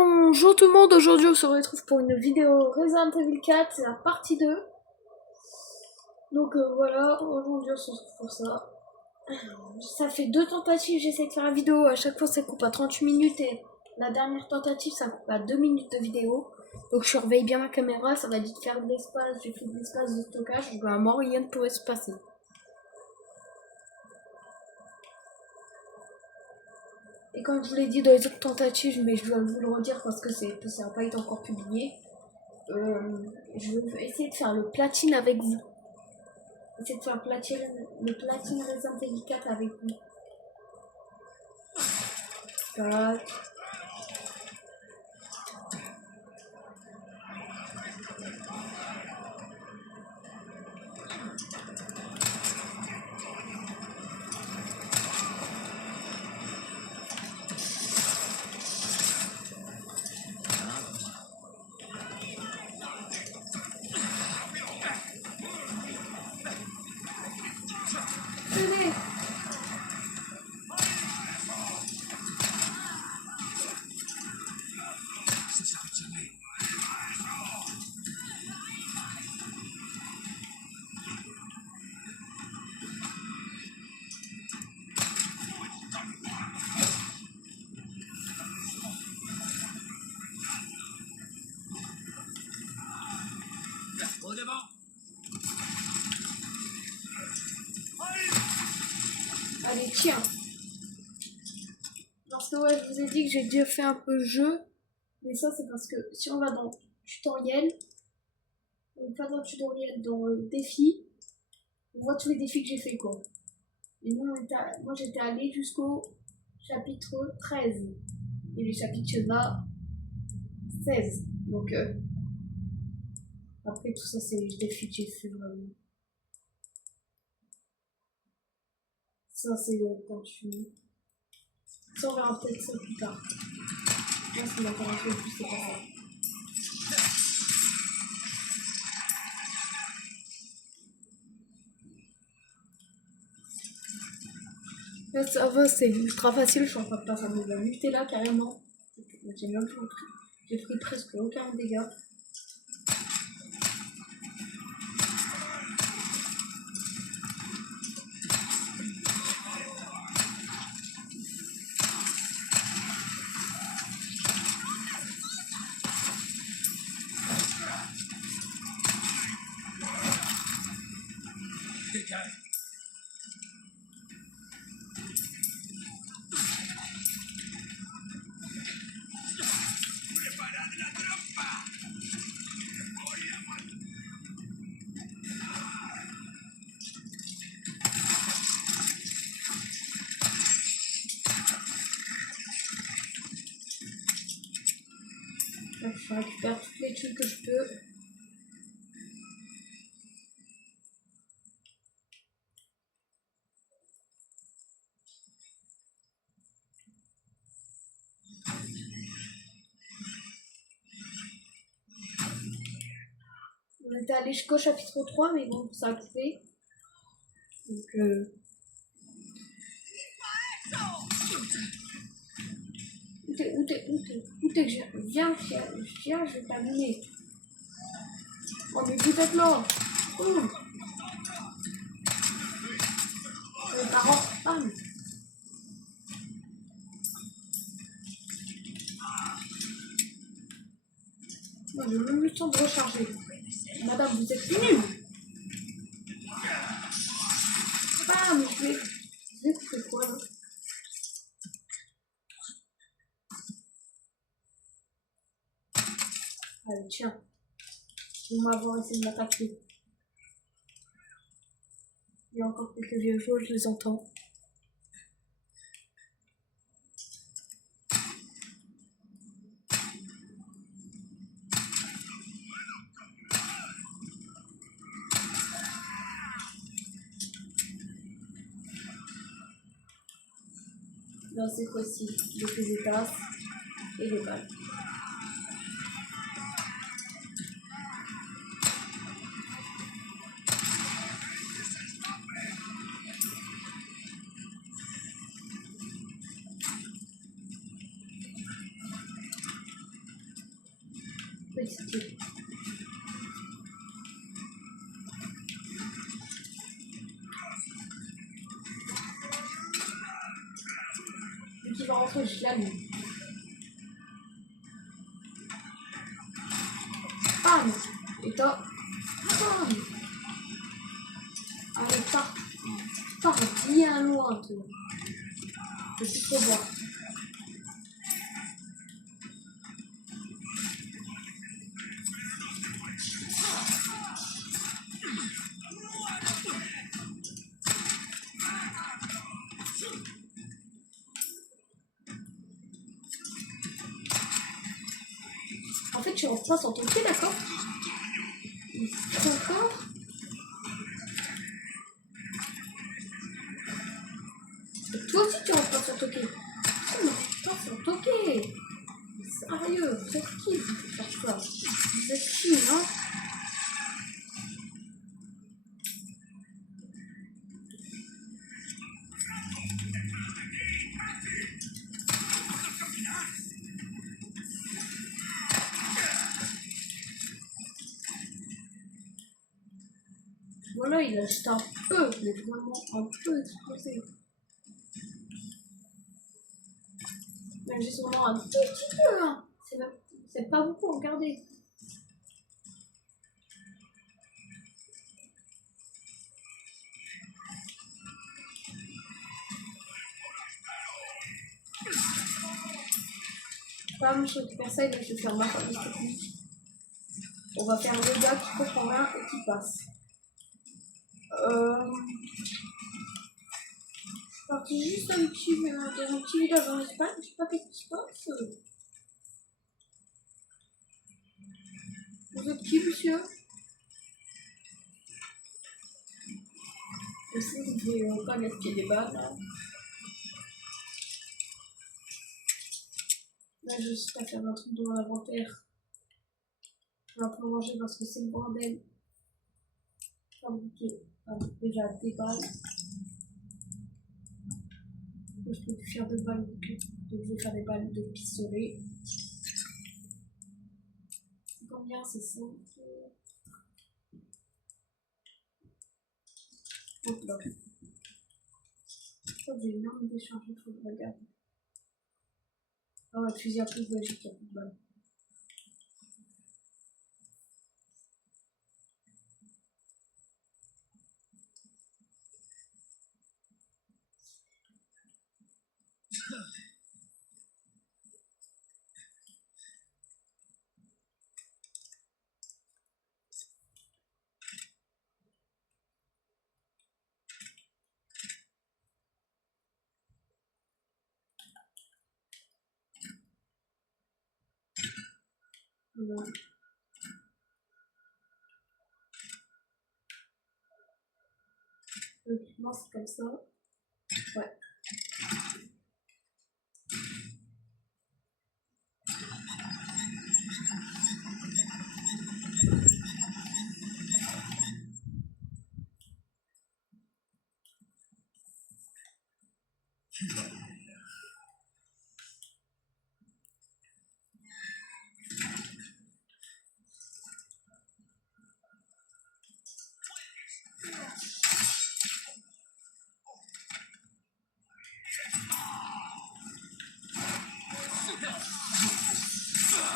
Bonjour tout le monde, aujourd'hui on se retrouve pour une vidéo Resident Evil 4, c'est la partie 2. Donc voilà, aujourd'hui on se retrouve pour ça. Ça fait 2 tentatives, j'essaie de faire la vidéo, à chaque fois ça coupe à 38 minutes et la dernière tentative ça coupe à 2 minutes de vidéo. Donc je surveille bien ma caméra, ça va vite faire de l'espace, j'ai fait de l'espace de stockage, donc vraiment rien ne pourrait se passer. Et comme je vous l'ai dit dans les autres tentatives, mais je dois vous le redire parce que ça n'a pas été encore publié. Je vais essayer de faire le platine avec vous. Essayer de faire le platine Resident Evil 4 avec vous. Tac. Tenez. Au devant. Allez, tiens. Parce que ouais, je vous ai dit que j'ai déjà fait un peu jeu. Mais ça, c'est parce que si on va dans tutoriel, on pas dans tutoriel, dans défi, on voit tous les défis que j'ai fait quoi. Et nous, moi j'étais allé jusqu'au chapitre 13. Et les chapitres, il y en a 16. Donc, après tout ça, c'est les défis que j'ai fait vraiment. Ça, c'est quand tu... Ça, on verra peut-être ça plus tard. Là, ce qui m'intéresse le plus, c'est pas ça. Là, ça va, c'est ultra facile. Je suis en train de passer à la muter là, carrément. J'ai même pas pris. J'ai pris presque aucun dégât. Dégage. Là, je récupère toutes les tuiles que je peux. On était allé jusqu'au chapitre 3, mais bon, ça a coupé. Donc, où t'es, viens, je vais t'abîmer. Oh, mais vous êtes là. Oh. Parents, femme. Moi, j'ai même eu le temps de recharger. Madame, vous êtes nulle. Ah, mais je vais couper quoi, là? Allez, tiens. Vous m'avoir essayé de m'attaquer. Il y a encore quelques vieux jours, je les entends. Dans ces fois-ci, les fusées tasses et les balles. Petit. Qui va rentrer jusqu'à là, lui. Bam. Et toi. Bam. Allez, pars bien loin, toi. Je suis trop bien. En fait, tu rentres pas sans ton pied, d'accord? Encore. Et toi aussi, tu rentres pas sans toquer. Tu rentres pas sans toquer. Sérieux, vous êtes qui vous faites faire ça? Vous êtes qui, hein? Voilà, il a juste un peu, mais vraiment un peu explosé. Mais juste vraiment un tout petit peu, hein. C'est pas beaucoup, regardez. Comme je vais faire ça, il va se faire ma famille technique. On va faire le gars qui comprend rien et qui passe. Je suis partie juste dans un petit village en Espagne, je sais pas qu'est-ce qui se passe. Vous êtes qui, monsieur? Je sais que vous ne pas gaspiller des balles. Là, je suis à faire un truc dans l'inventaire. Je vais un peu manger parce que c'est le bordel. Fabriquer déjà des balles. Je peux plus faire de balles, donc je vais faire des balles de pistolet. Combien c'est ça? Hop là. J'ai une arme d'échange, il faut que je regarde. Ah ouais, fusil à pompe, ouais, j'ai 4 balles. Ouais. Moi, c'est comme ça. Ouais.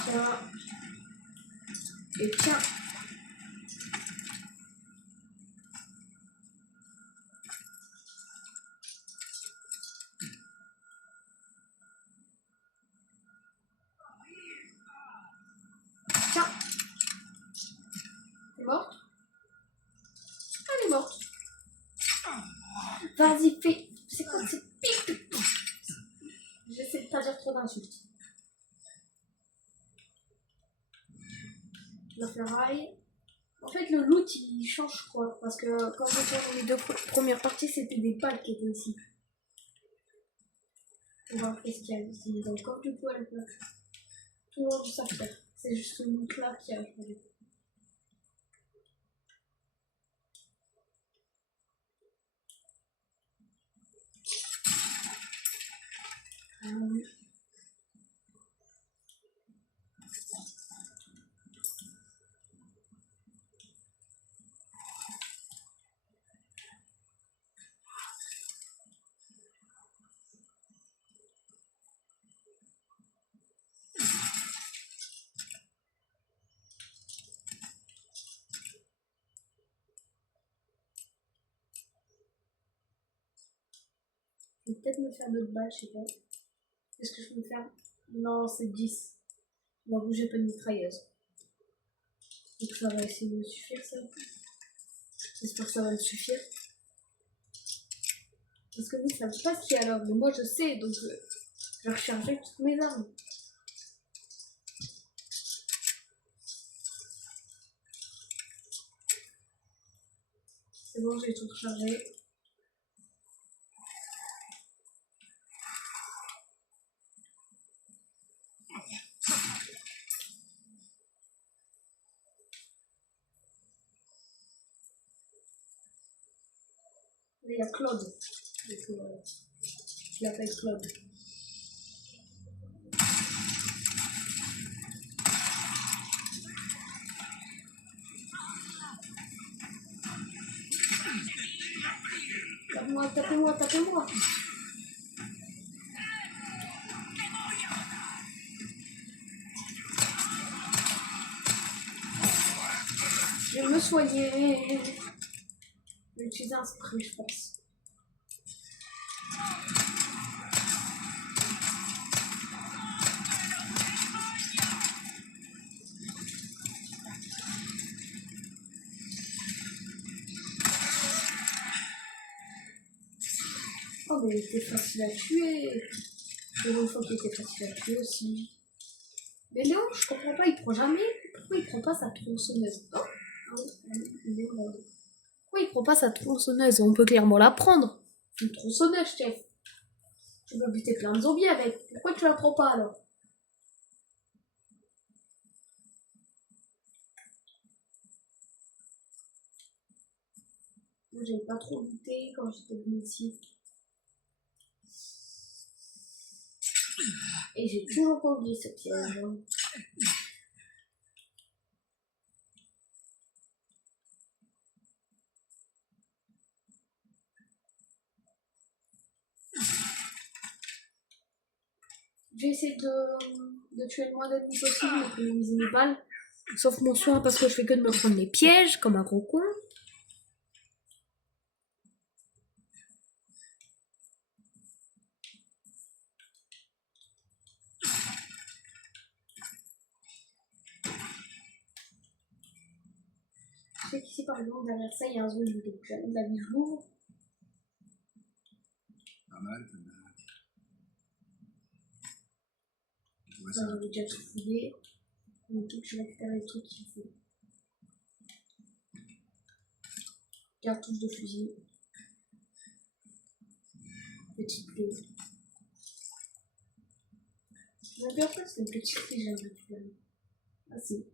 Tiens. Et tiens. Tiens. T'es morte? Elle est morte. Vas-y, fais. C'est quoi ce pic? J'essaie de pas dire trop d'insultes. La ferraille. En fait, le loot il change quoi? Parce que quand j'étais dans les deux premières parties, c'était des balles qui étaient ici. On va voir ce qu'il y a ici. Dans le coffre du poil. Tout le monde du savent faire. C'est juste le loot là qui a changé. vais peut-être me faire d'autres balles, je sais pas. Qu'est-ce que je peux me faire? Non, c'est 10. Bon, vous, j'ai pas de mitrailleuse. Donc ça va essayer de me suffire, ça. J'espère que ça va me suffire. Parce que lui, ça ne savent pas ce qu'il y a là. Mais moi, je sais, donc je vais recharger toutes mes armes. C'est bon, j'ai tout rechargé. Mais il y a Claude. Donc, je l'appelle Claude. Tapez-moi, tapez-moi, tapez-moi. Je vais me soigner. Je vais utiliser un spray, je pense. Oh, mais il était facile à tuer. Pour une fois qu'il était facile à tuer aussi. Mais Léon, je comprends pas, il prend jamais. Pourquoi il prend pas sa tronçonneuse? Oh, Léon, pourquoi il prend pas sa tronçonneuse? On peut clairement la prendre. Une tronçonneuse, chef. Tu peux buter plein de zombies avec. Pourquoi tu la prends pas alors? Moi, j'avais pas trop buté quand j'étais venu ici. Et j'ai toujours pas oublié ce piège. Hein. J'ai essayé de tuer le moins d'ennemis possible, d'économiser mes balles. Sauf mon soin parce que je fais que de me prendre des pièges comme un gros con. Je sais qu'ici par exemple derrière ça il y a un zombie, donc j'arrive la vie je l'ouvre. Pas mal, pas mal. J'avais déjà tout fouillé. Donc je récupère les trucs qu'il faut. Cartouche de fusil. Petite clé. J'aime bien pas, c'est une petite clé que j'ai récupérée. Ah si.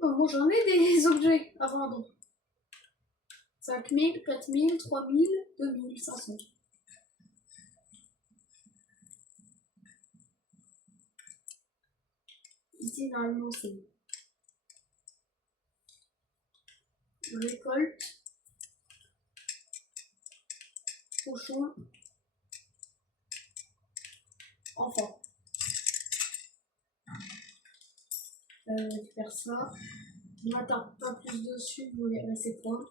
Oh, moi j'en ai des objets à vendre. 5000, 4000, 3000, 2500. Ici normalement c'est récolte, cochon, enfant. On récupère ça. On n'attarde pas plus dessus, vous verrez ces points.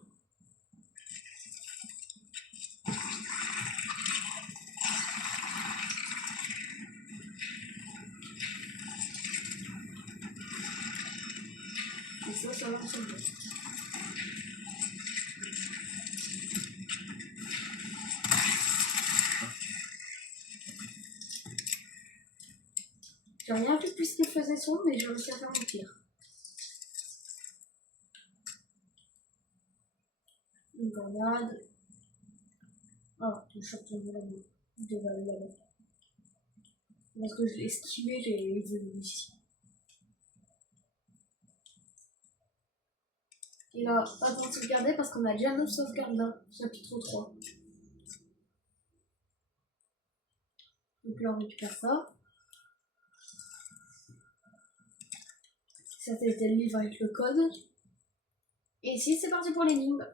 Et ça va ensemble. J'ai rien vu puisqu'il faisait son, mais j'ai réussi à faire mon pire. Une grenade. Ah, le champion de la main. Je devais aller là-bas. Parce que je l'ai esquivé, j'ai venu ici. Et là, pas besoin de sauvegarder parce qu'on a déjà notre sauvegarde là, chapitre 3. Donc là, on récupère ça. Ça, c'était le livre avec le code. Et ici, c'est parti pour l'énigme.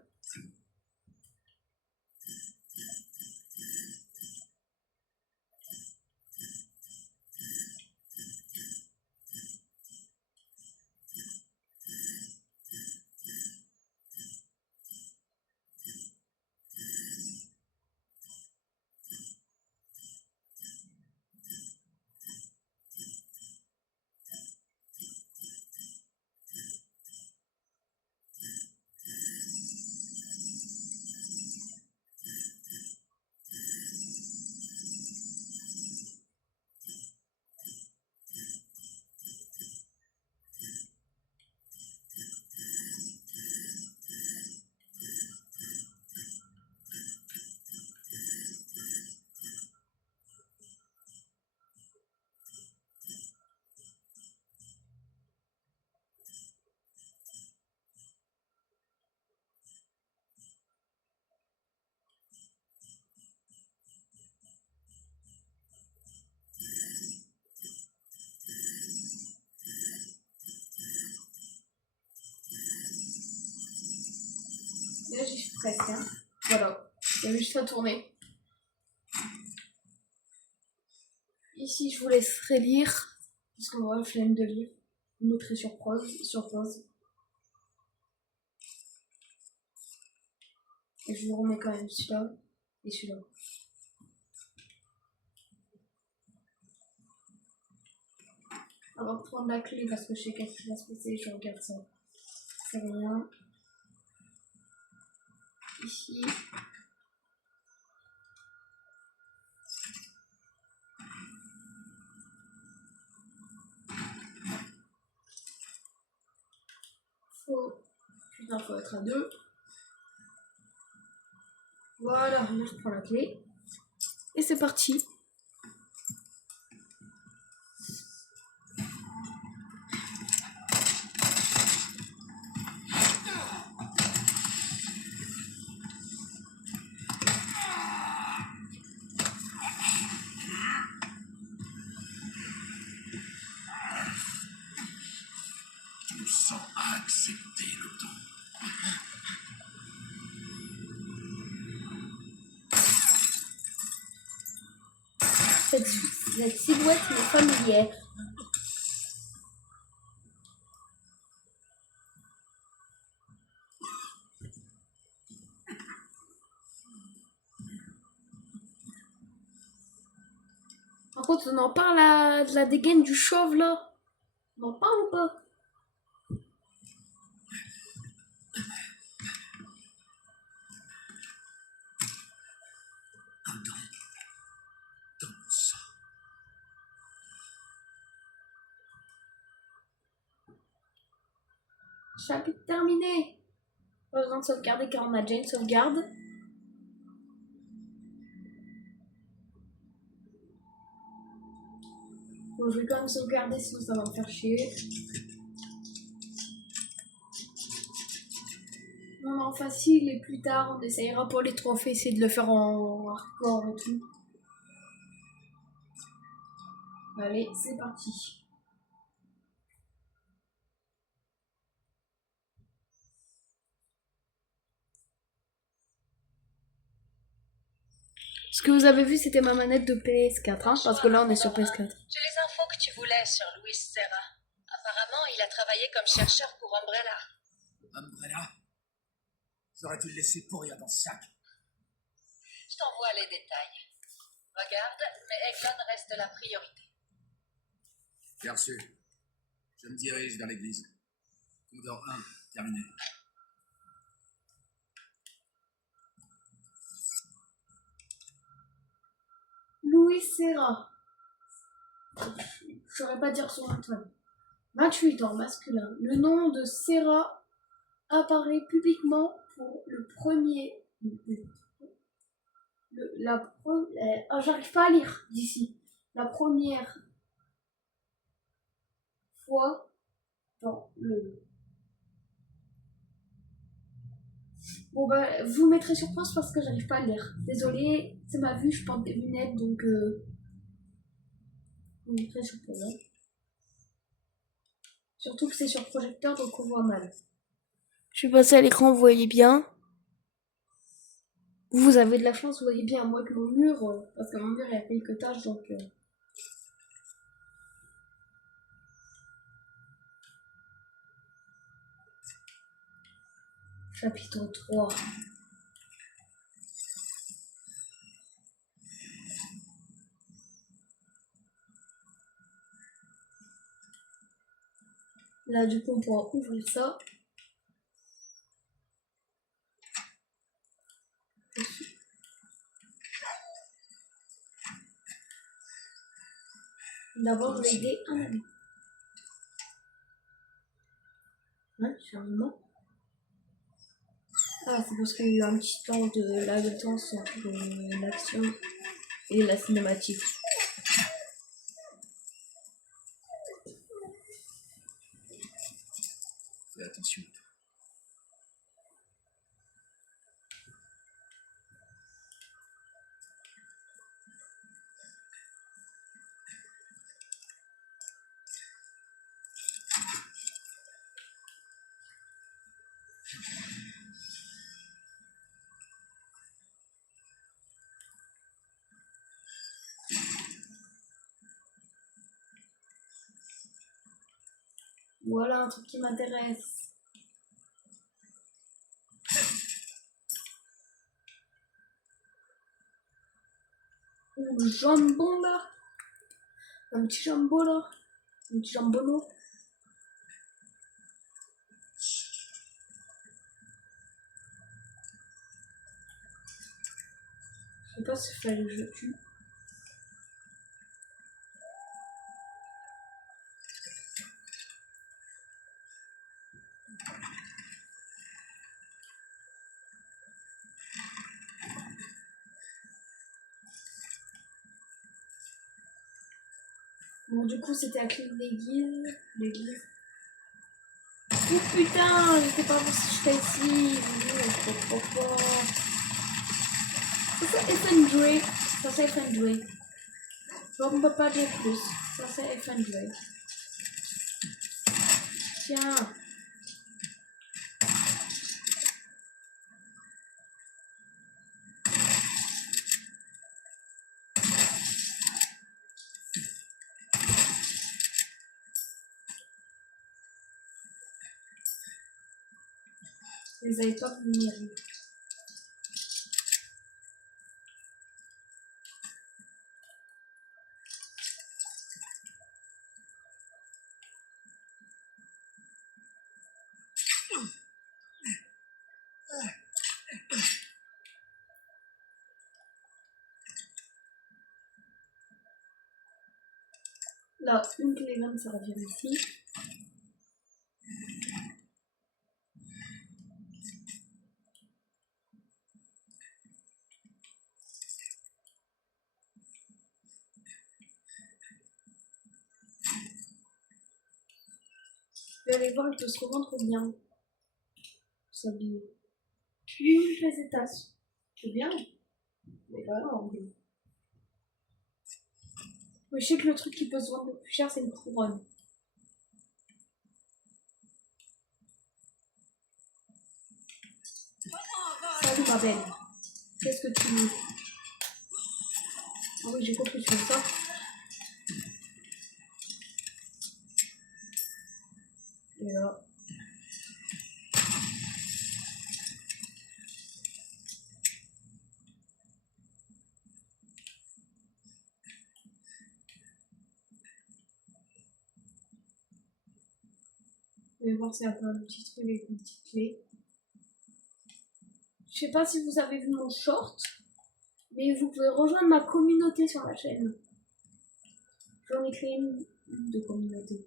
Presque, hein. Voilà. Il y avait juste à tourner. Ici, je vous laisserai lire. Parce que moi, je l'aime de lire. Je vous mettrai sur pause. Et je vous remets quand même celui-là et celui-là. On va prendre la clé parce que je sais qu'est-ce qui va se passer. Je regarde ça. C'est rien. Ici. Faut être à deux. Voilà, je prends la clé. Et c'est parti. Tu sens accepter le temps. Cette silhouette m'est familière. Par contre, on en parle de la dégaine du chauve là. On en parle ou pas? Un don dans mon sang. Chapitre terminé. Pas besoin de sauvegarder car on a déjà une sauvegarde. Bon, je vais quand même sauvegarder sinon ça va me faire chier. Non, en facile et plus tard on essayera pour les trophées, essayer de le faire en hardcore et tout. Allez, c'est parti. Ce que vous avez vu, c'était ma manette de PS4, hein, parce que là on est sur PS4. J'ai les infos que tu voulais sur Luis Serra. Apparemment, il a travaillé comme chercheur pour Umbrella. Umbrella? J'aurais dû le laisser pourrir dans ce sac. Je t'envoie les détails. Regarde, mais Eglon reste la priorité. Bien reçu. Je me dirige vers l'église. Commodore 1, terminé. Luis Serra. Je saurais pas dire son nom de famille. 28 ans, masculin. Le nom de Serra apparaît publiquement pour le premier. J'arrive pas à lire d'ici. La première fois dans le. Bon bah, vous mettrez sur pause parce que j'arrive pas à lire. Désolée, c'est ma vue, je porte des lunettes donc. Vous mettrez sur pause. Hein. Surtout que c'est sur projecteur donc on voit mal. Je vais passer à l'écran, vous voyez bien. Vous avez de la chance, vous voyez bien, moi que mon mur, parce que mon mur il a quelques taches donc. Chapitre 3. Là, du coup, on pourra ouvrir ça. D'abord, je vais aider un ami. Ouais, charmant. Ah, c'est parce qu'il y a eu un petit temps de latence entre l'action et la cinématique. Fais attention. Voilà un truc qui m'intéresse. Le jambon là. Un petit jambon là. Un petit jambonneau. Je sais pas si il fallait que je tue. Bon, du coup, c'était à clé de l'église. L'église. Oh putain, j'étais pas voir si j'étais ici. Ça c'est FNJ. Ça c'est FNJ. On ne peut pas dire plus. Ça c'est FNJ. Tiens. Vous les avez pas venir. Là, une clé vient de servir ici. Je vais aller voir, il peut se revendre combien. S'habiller. 8000 pesetas. C'est bien. Mais vraiment. Mais je sais que le truc qui peut se vendre le plus cher, c'est une couronne. Salut ma belle. Qu'est-ce que tu veux? Ah oui, j'ai compris, tu fais ça. Et là. Je vais voir s'il y a plein de petits trucs avec une petite clé. Je sais pas si vous avez vu mon short, mais vous pouvez rejoindre ma communauté sur la chaîne. J'en ai créé une de communauté.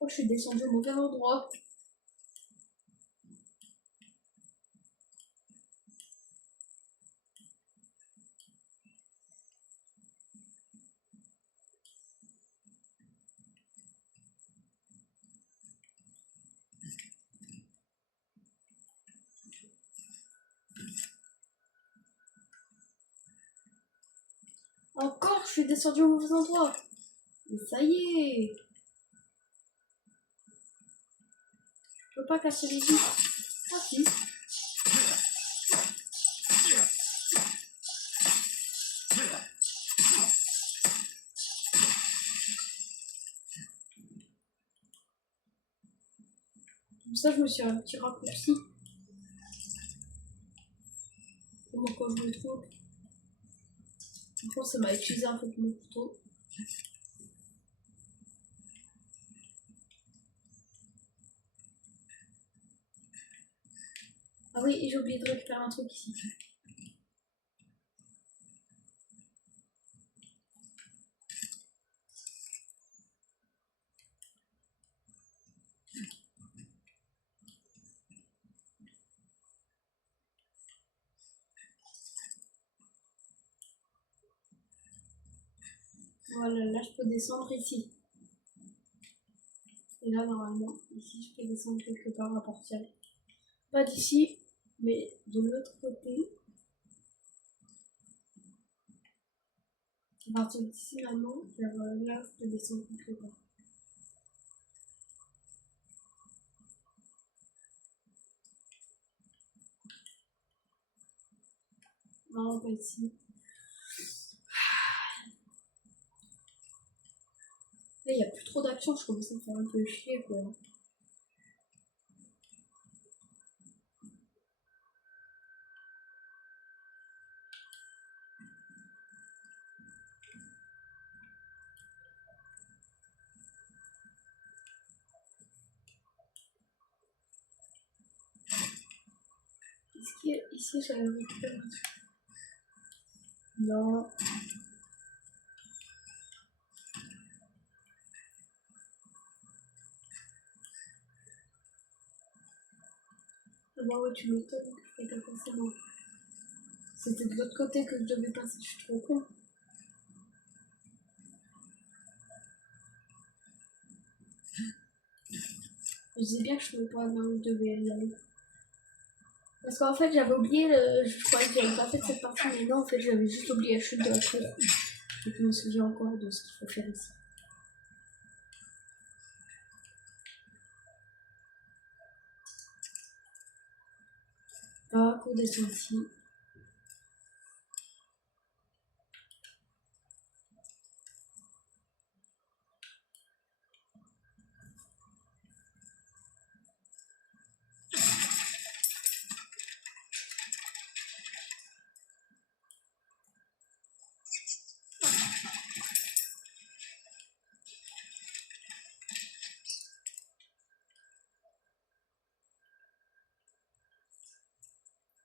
Oh, je suis descendue au mauvais endroit. Encore, je suis descendue au mauvais endroit. Mais ça y est. Je peux pas casser les vitres. Ah si. Comme ça, je me suis un petit raccourci. Comment quand je le trouve. Je pense que ça m'a utilisé un peu mon couteau. Ah oui, et j'ai oublié de récupérer un truc ici. Voilà, là je peux descendre ici. Et là, normalement, ici, je peux descendre quelque part à partir. Pas d'ici, mais de l'autre côté. À partir d'ici, maintenant, vers là, je descends quelque part. Non, pas ici. Là, il n'y a plus trop d'action, je commence à me faire un peu chier, quoi. Est-ce qu'il y a ici, j'avais récupéré un truc? Non. Ah bah ouais, tu m'étonnes que je fais pas forcément. C'était de l'autre côté que je devais passer, je suis trop con. Je disais bien que je trouvais pas là où je devais y aller. Parce qu'en fait, j'avais oublié, je croyais que j'avais pas fait cette partie, mais non, en fait, j'avais juste oublié la chute de la tour. Et je me souviens encore de ce qu'il faut faire ici. Cours des sentiers.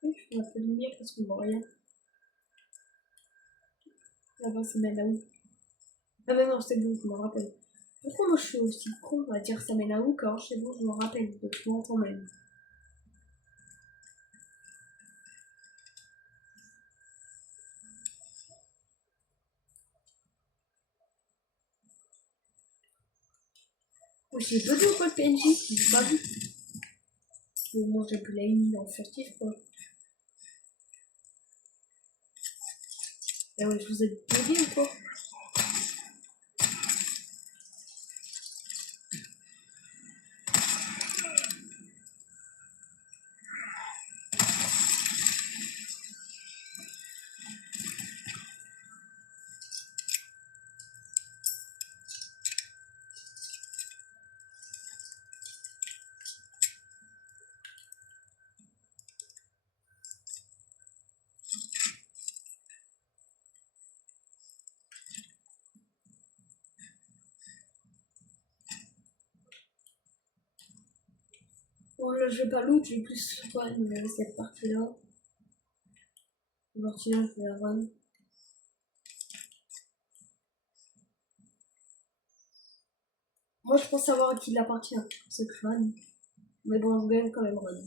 Je fais un peu de lumière parce qu'on voit rien. Là-bas, ça mène là-haut. Ah bah non, c'est bon, je me rappelle. Pourquoi moi je suis aussi con à dire ça mène là-haut quand c'est bon, je me rappelle, donc je m'entends même. Moi j'ai deux jours le PNJ, j'ai pas vu. Au moins j'ai pu la mis en furtif quoi. Eh ouais, je vous ai dit ou quoi? Bon là je vais pas loot, je vais plus run cette partie-là. Cette partie-là je vais la run. Moi je pense savoir à qui il appartient, cette run. Mais bon, je gagne quand même run.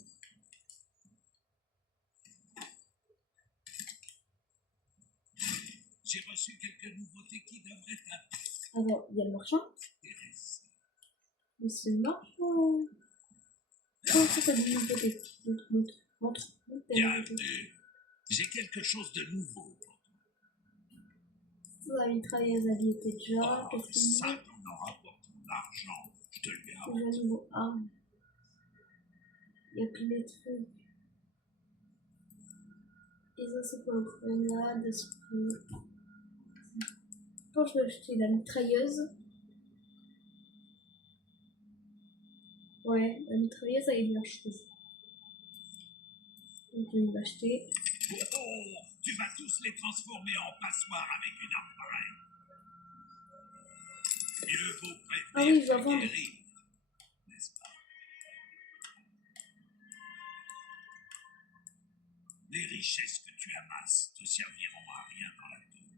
J'ai reçu quelques nouveautés qui devraient Attends, il y a le marchand? t'intéresser. Mais c'est le marchand. Comment ça t'as des nouveautés? Montre. Bienvenue. J'ai quelque chose de nouveau pour toi. La mitrailleuse elle y était déjà. Oh, Qu'est-ce qu'il y ça a? t'en aura pour ton argent, je te le Déjà garantis. nouveau arme. Il y a plus les trucs. Et ça c'est pour le grenade. Je pense que je vais acheter la mitrailleuse. Ouais, la mitrailleuse elle est bien je trouve. Donc je vais l'acheter. Oh, tu vas tous les transformer en passoire avec une arme pareille. Mieux vaut Ah oui, prévenir je dois que vendre. guérir, n'est-ce pas? Les richesses que tu amasses te serviront à rien dans la tombe.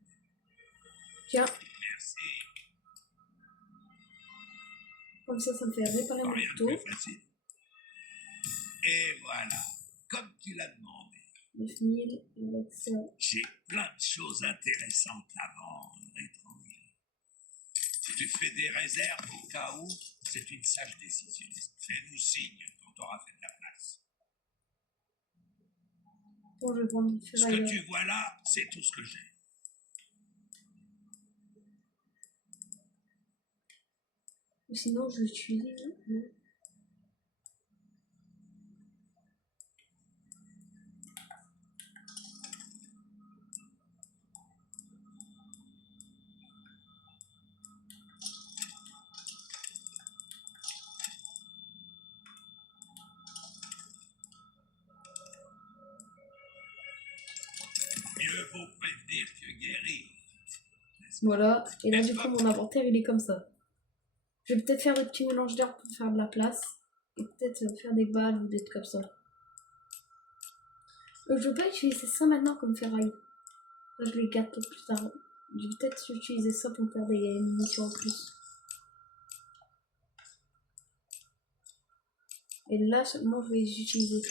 Tiens, Merci. comme ça me fait réparer mon Rien de couteau. plus facile. Et voilà, comme tu l'as demandé. 9000 avec ça. J'ai plein de choses intéressantes à vendre, étranger. Tu fais des réserves au cas où, c'est une sage décision. Fais-nous signe quand tu auras fait de la place. Bon, je vais prendre une Ce que ferraille. tu vois là, c'est tout ce que j'ai. Ou sinon, je l'utilise. Mieux vaut prévenir que guérir. Voilà. Et là, du coup, mon inventaire, il est comme ça. Je vais peut-être faire un petit mélange d'air pour faire de la place. Et peut-être faire des balles ou des trucs comme ça. Je veux pas utiliser ça maintenant comme ferraille. Là, je les garde pour plus tard. Je vais peut-être utiliser ça pour faire des munitions en plus. Et là, seulement, je vais les utiliser.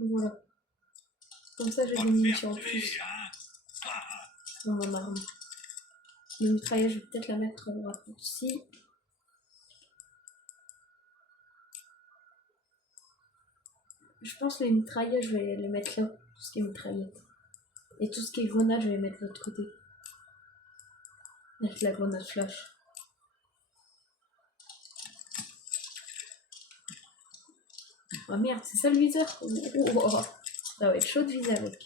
Voilà. Comme ça, j'ai des munitions en plus dans mon arme. Le mitrailleur, je vais peut-être la mettre raccourci. Je pense que les mitrailleurs, je vais les mettre là. Tout ce qui est mitraillette. Et tout ce qui est grenade, je vais les mettre de l'autre côté. Avec la grenade flash. Oh merde, c'est ça le viseur? Ça va être chaud de viser avec.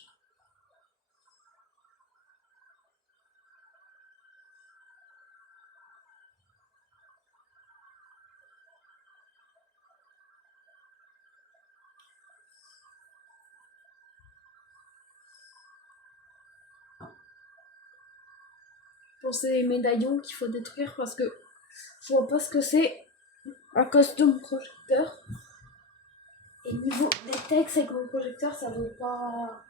Pour ces médaillons qu'il faut détruire parce que je vois pas ce que c'est à cause de mon projecteur. Et niveau des textes avec mon projecteur, ça veut pas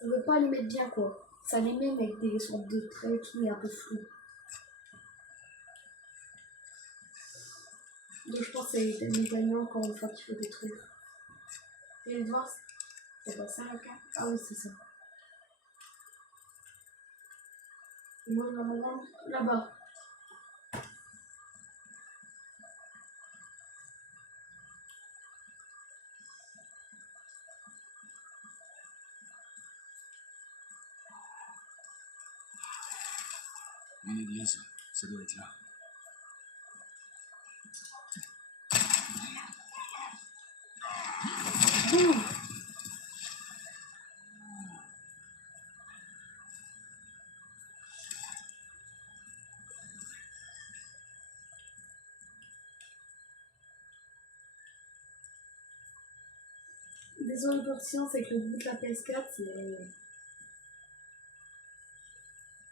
les mettre bien quoi. Ça les met avec des sortes de traits qui est un peu flou. Donc je pense que c'est des médaillons encore une fois qu'il faut détruire. Et le voir, c'est pas ça le cas? Ah oui, c'est ça. Et moi, normalement, là-bas. Une église, ça doit être là. Désolé pour science avec le bout de la PS4, c'est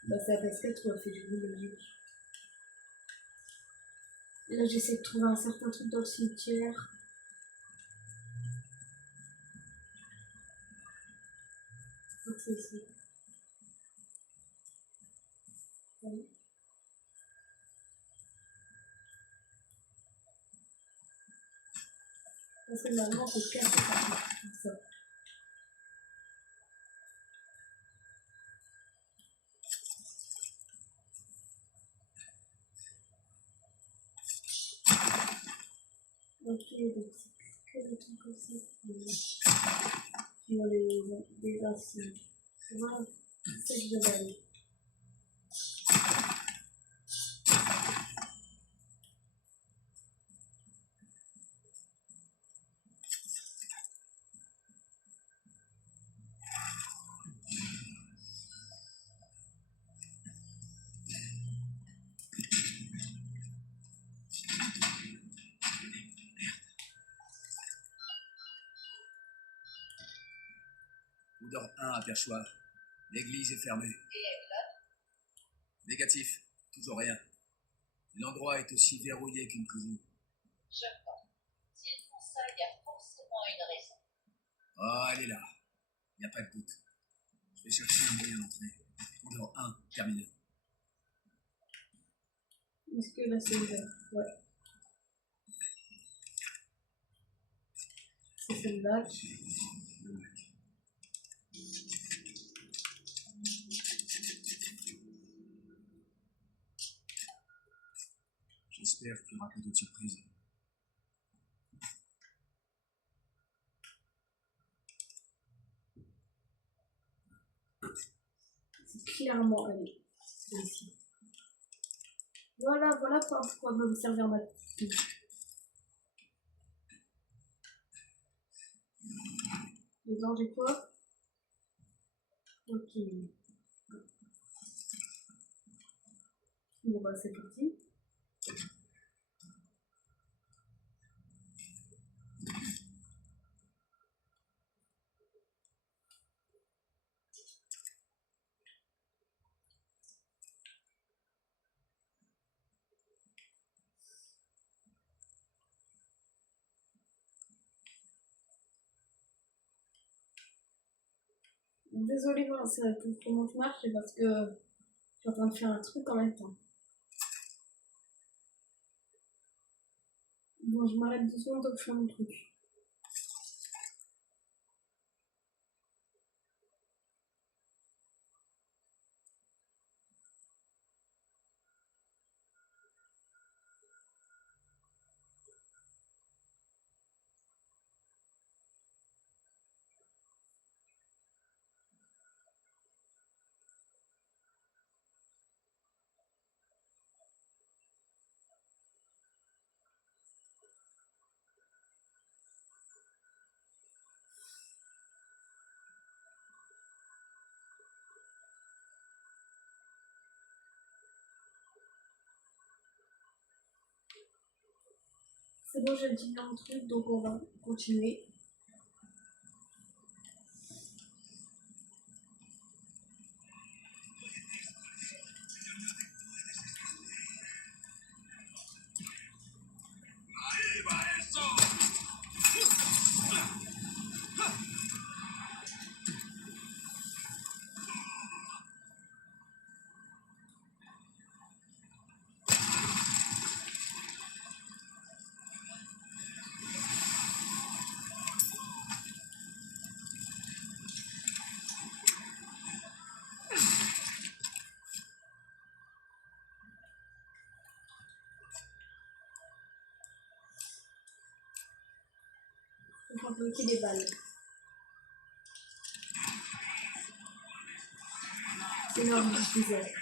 la PS4 où elle fait du bruit logique. Et là, j'essaie de trouver un certain truc dans le cimetière. Donc c'est ici. Oui. Parce que normalement, on peut casser ça. Comme ça. Ok, donc c'est que des trucs comme ça qui ont des insignes. Voilà, c'est ce que je devais aller. Odeur 1 à Perchoir. L'église est fermée. Et Eglon? Négatif. Toujours rien. L'endroit est aussi verrouillé qu'une prison. Je pense. S'il font ça, il y a forcément une raison. Oh, elle est là. Y a pas de doute. Je vais chercher un moyen d'entrer. Odeur 1, terminé. Est-ce que là c'est ouvert? Ouais. C'est celle-là. J'espère qu'il y aura pas d'autres surprises. particulièrement. Allez, ici. Voilà pourquoi me servir ma petite. Dedans, j'ai quoi? Ok. Bon, bah, c'est parti. Désolée, voilà, ça pour comment je marche, c'est parce que je suis en train de faire un truc en même temps. Bon, je m'arrête 2 secondes donc je fais mon truc. C'est bon, j'ai dit un truc, donc on va continuer. On va bloquer des balles. C'est l'heure du disais.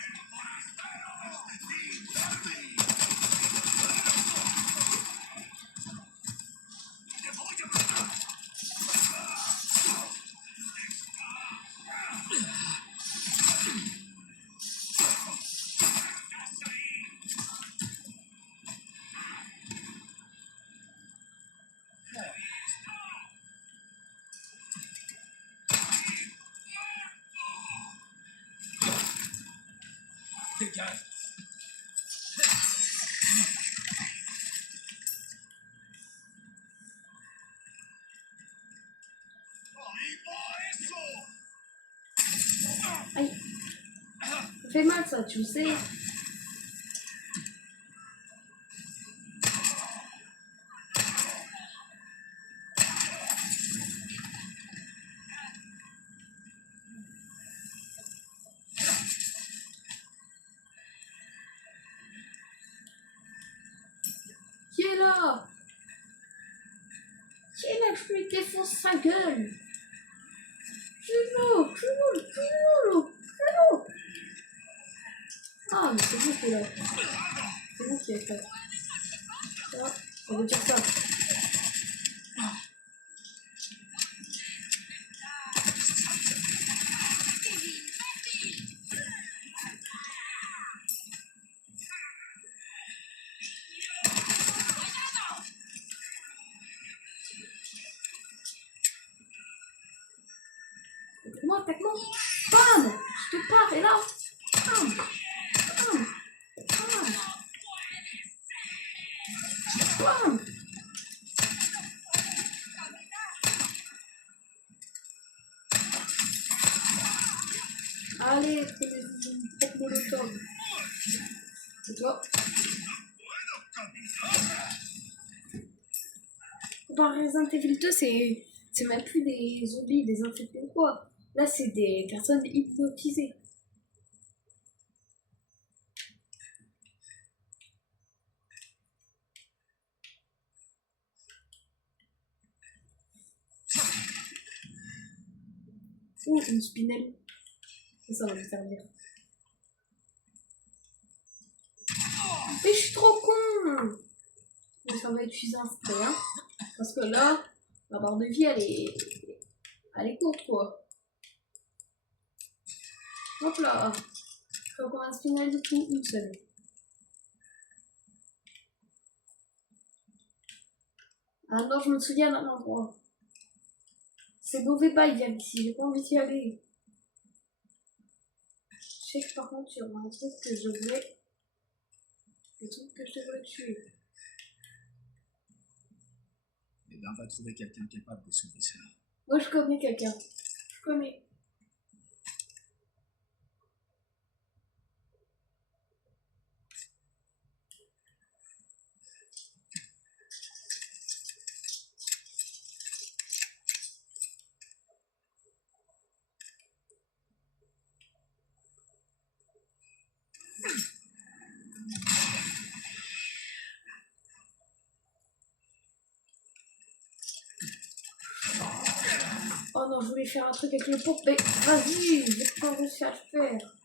Dégage. Aïe, ça fait mal ça, tu le sais. Qui est là? Qui est là? Je lui défonce sa gueule. Culot. Ah, mais c'est vous qui est là. C'est vous qui êtes là. Ça veut dire ça. Attaque-moi. Bam! Je te pars, et là. Bam! Bam! Bam! Bam! Allez, prenez une tête molotov. C'est toi. Dans Resident Evil 2, c'est même plus des zombies, des infectés ou quoi. Là, c'est des personnes hypnotisées. Ou une spinelle. Ça va me servir. Mais je suis trop con. Mais ça va être utiliser un spray, hein. Parce que là, la barre de vie, elle est courte, quoi. Hop là. Je fais encore un spinal du coup, une seule. Ah non, je me souviens d'un endroit. C'est mauvais pas y aller ici, j'ai pas envie d'y aller. Je sais que par contre, il y aura un truc que je devrais. Le truc que je devrais tuer. Eh ben, on va trouver quelqu'un capable de sauver ça. Moi, je connais quelqu'un. Je connais. Oh non, je voulais faire un truc avec le pot, mais vas-y, je vais pas réussir à le faire.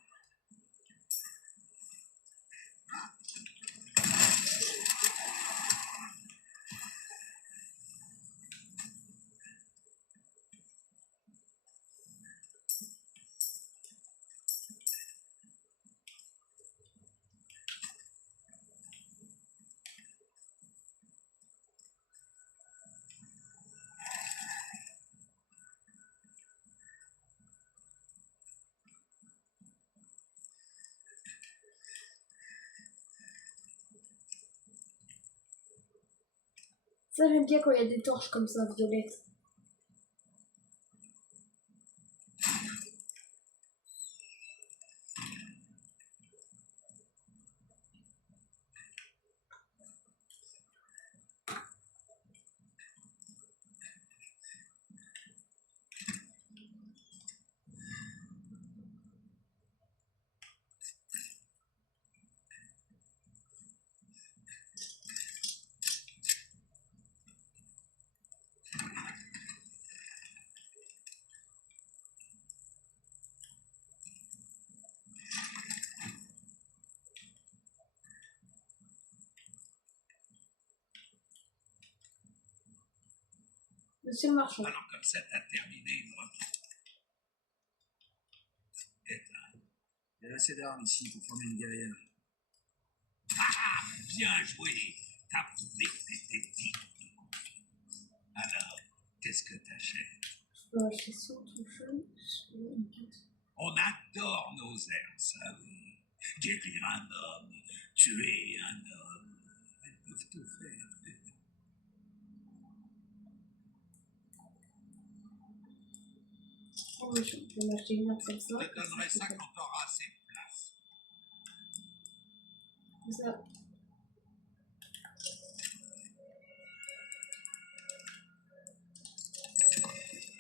Ça, j'aime bien quand il y a des torches comme ça, violettes. Monsieur le marchand. Alors comme ça, t'as terminé une retraite. Il y a assez d'armes ici pour former une guerrière. Bien joué. T'as prouvé que t'étais digne de confiance. Alors, qu'est-ce que t'achètes? Je peux acheter ça, tout chose. On adore nos airs, ça oui. Guérir un homme, tuer un homme, elles peuvent tout faire. Oh, mais je peux m'acheter une arme comme ça. Je te donnerai ça quand t'auras assez de place. Comme ça.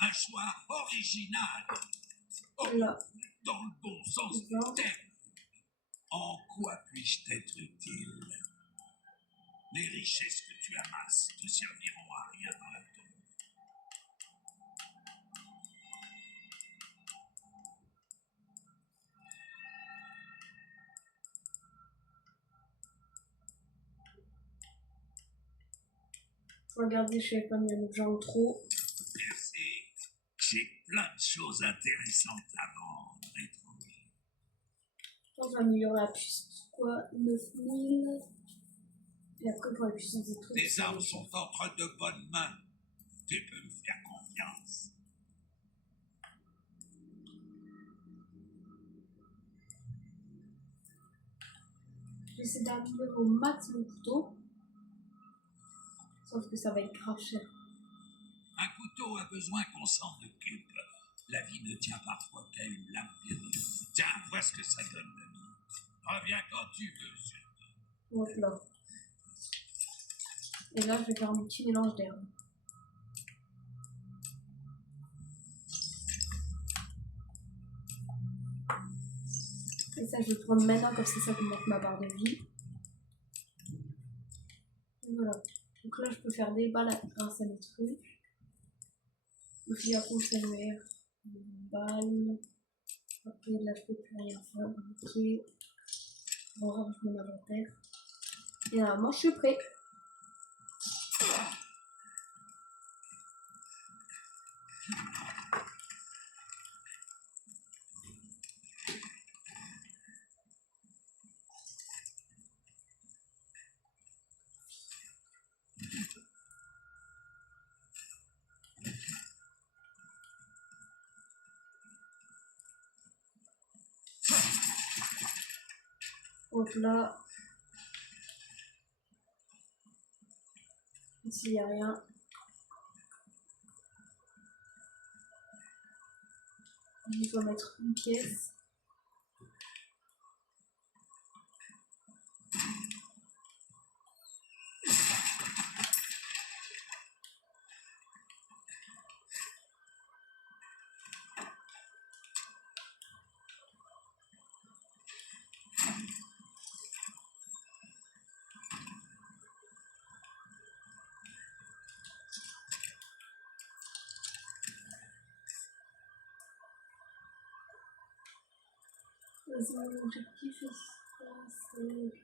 Un choix original. Oh, Là. dans le bon sens du Là. terme. En quoi puis-je t'être utile? Les richesses que tu amasses te serviront à rien dans la tombe. Faut regarder, je sais pas, il y a des gens trop. Merci. J'ai plein de choses intéressantes à vendre, étranger. On va améliorer la puissance. Quoi 9000. Et après, pour la puissance des trucs. Tes armes sont entre de bonnes mains. Tu peux me faire confiance. J'essaie d'améliorer au max mon couteau. Sauf que ça va être grave cher. Un couteau a besoin qu'on s'en occupe. La vie ne tient parfois qu'à une lame perdue. Tiens, vois ce que ça donne, l'ami. Reviens quand tu veux, surtout. Donc là. Et là, je vais faire un petit mélange d'herbes. Et ça, je vais prendre maintenant, comme c'est ça qui manque ma barre de vie. Et voilà. Donc là, je peux faire des balles grâce à mes trucs. Et puis après, je vais mettre une balle. Après, là, je peux plus rien faire. Ok. On range mon inventaire. Et normalement, je suis prêt. Donc là, ici il n'y a rien. Il faut mettre une pièce. Mon objectif est ça, c'est...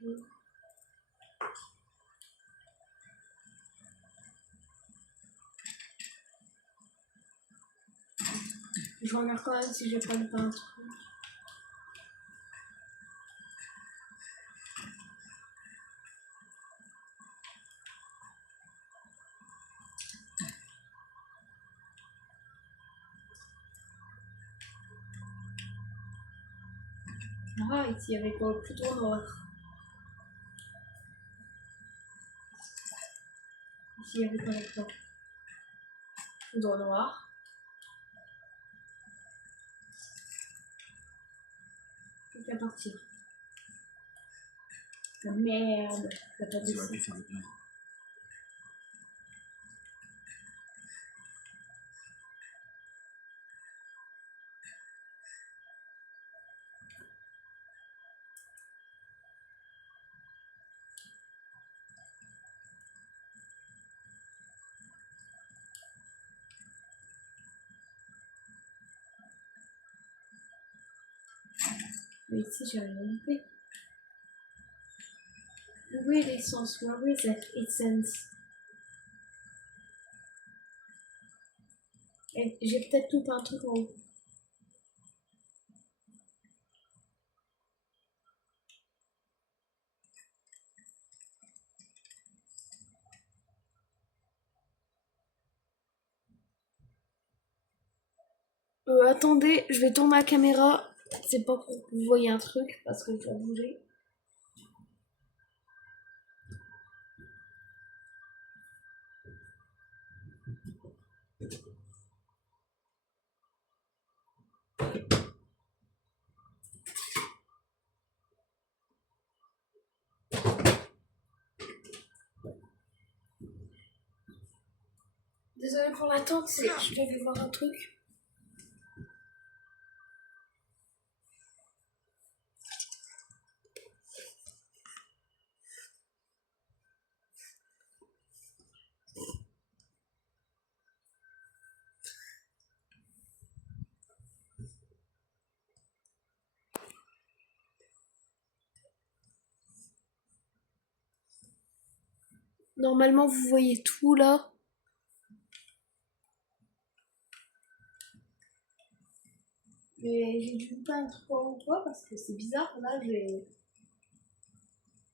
Je regarde quand même si j'ai pas le peintre. Ah, ici il y avait quoi? Plutôt noir. Ici il y avait quoi là-dedans? Plutôt noir. Plus qu'à partir. Ah, merde, t'as pas Tu aurais dessus. pu faire le plein. Mais ici j'ai rien loupé. Où est l'essence? Where is that essence? Et j'ai peut-être loupé un truc en haut. Attendez, je vais tourner ma caméra. C'est pas pour que vous voyez un truc, parce que je dois bouger. Désolée pour l'attente, je devais voir un truc. Normalement, vous voyez tout là. Mais j'ai dû louper un truc en toi parce que c'est bizarre. Là,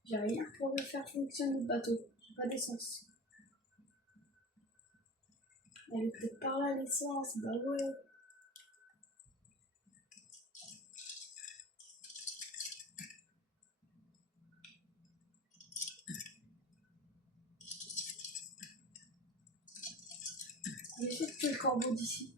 j'ai rien pour faire fonctionner le bateau. J'ai pas d'essence. Elle est peut-être par là l'essence. Bah ouais. J'ai essayé de tuer le corbeau d'ici.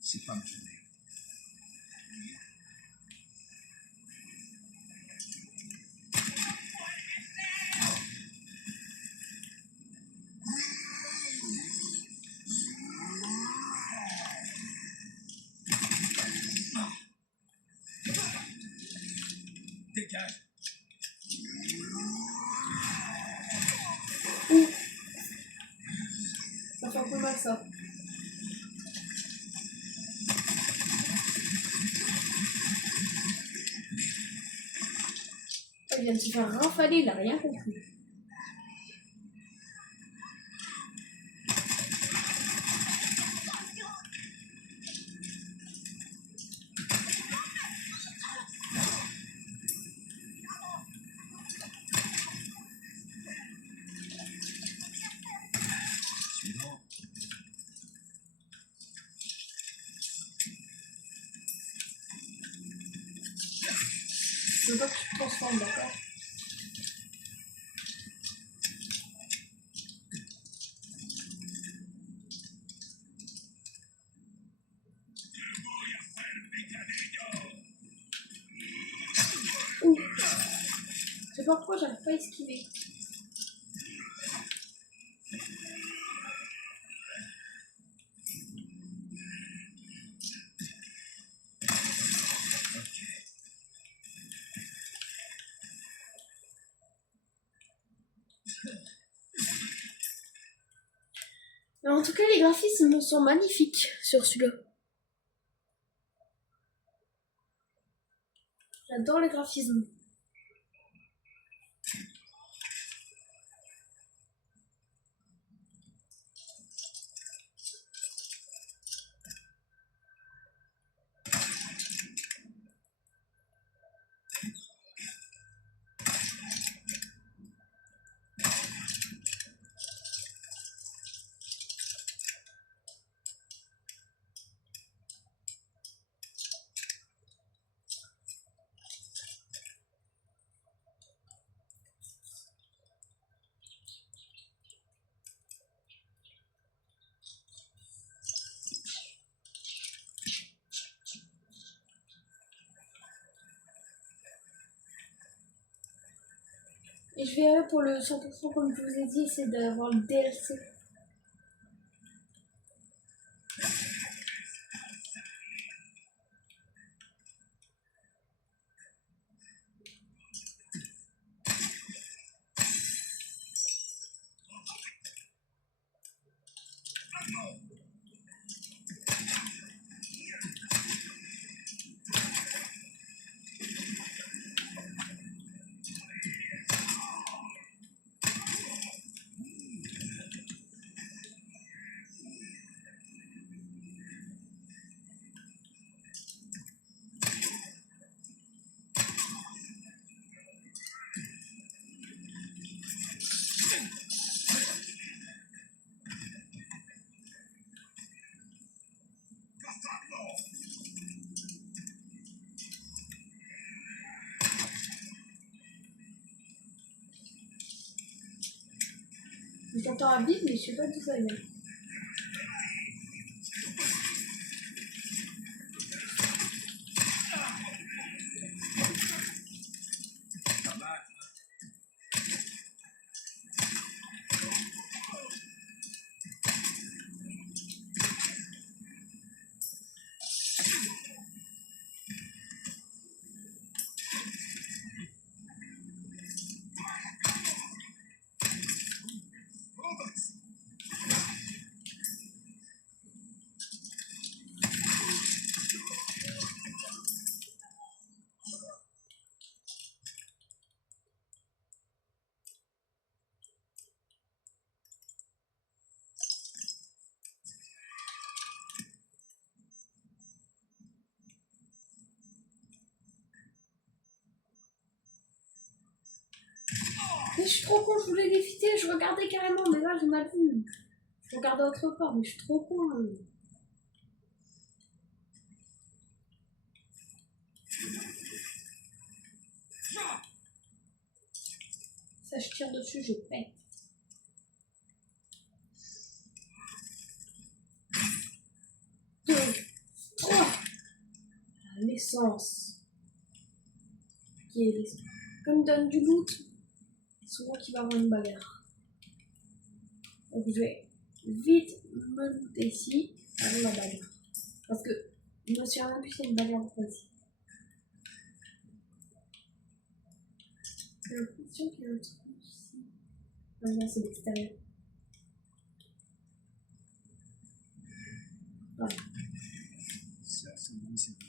C'est pas ma journée. Dégage. Ouh. Ça fait un peu mal ça. Il vient de se faire rafaler, il a rien compris. Suivant. Je veux pas que tu te transformes, d'accord? Ouh. Je sais pas pourquoi j'arrive pas à esquiver. Mais en tout cas, les graphismes sont magnifiques sur celui-là. J'adore les graphismes. Et je verrai pour le 100%, comme je vous ai dit, c'est d'avoir le DLC. Je t'entends à vite, mais je sais pas d'où ça vient. Pas mal. Mais je suis trop con, je voulais l'éviter, je regardais carrément, mais là j'ai mal vu. Je regardais autre part, mais je suis trop con. Ça, je tire dessus, je pète. Deux, trois. L'essence. Qui est l'essence. Comme il donne du loot, souvent qu'il va avoir une bagarre. Donc je vais vite me looter ici avant la bagarre. Parce que je me suis rendu compte qu'il y a une bagarre en face. J'ai l'impression qu'il y a un truc ici. Ah non, c'est l'extérieur. Ah. Ça, c'est bon, c'est bon.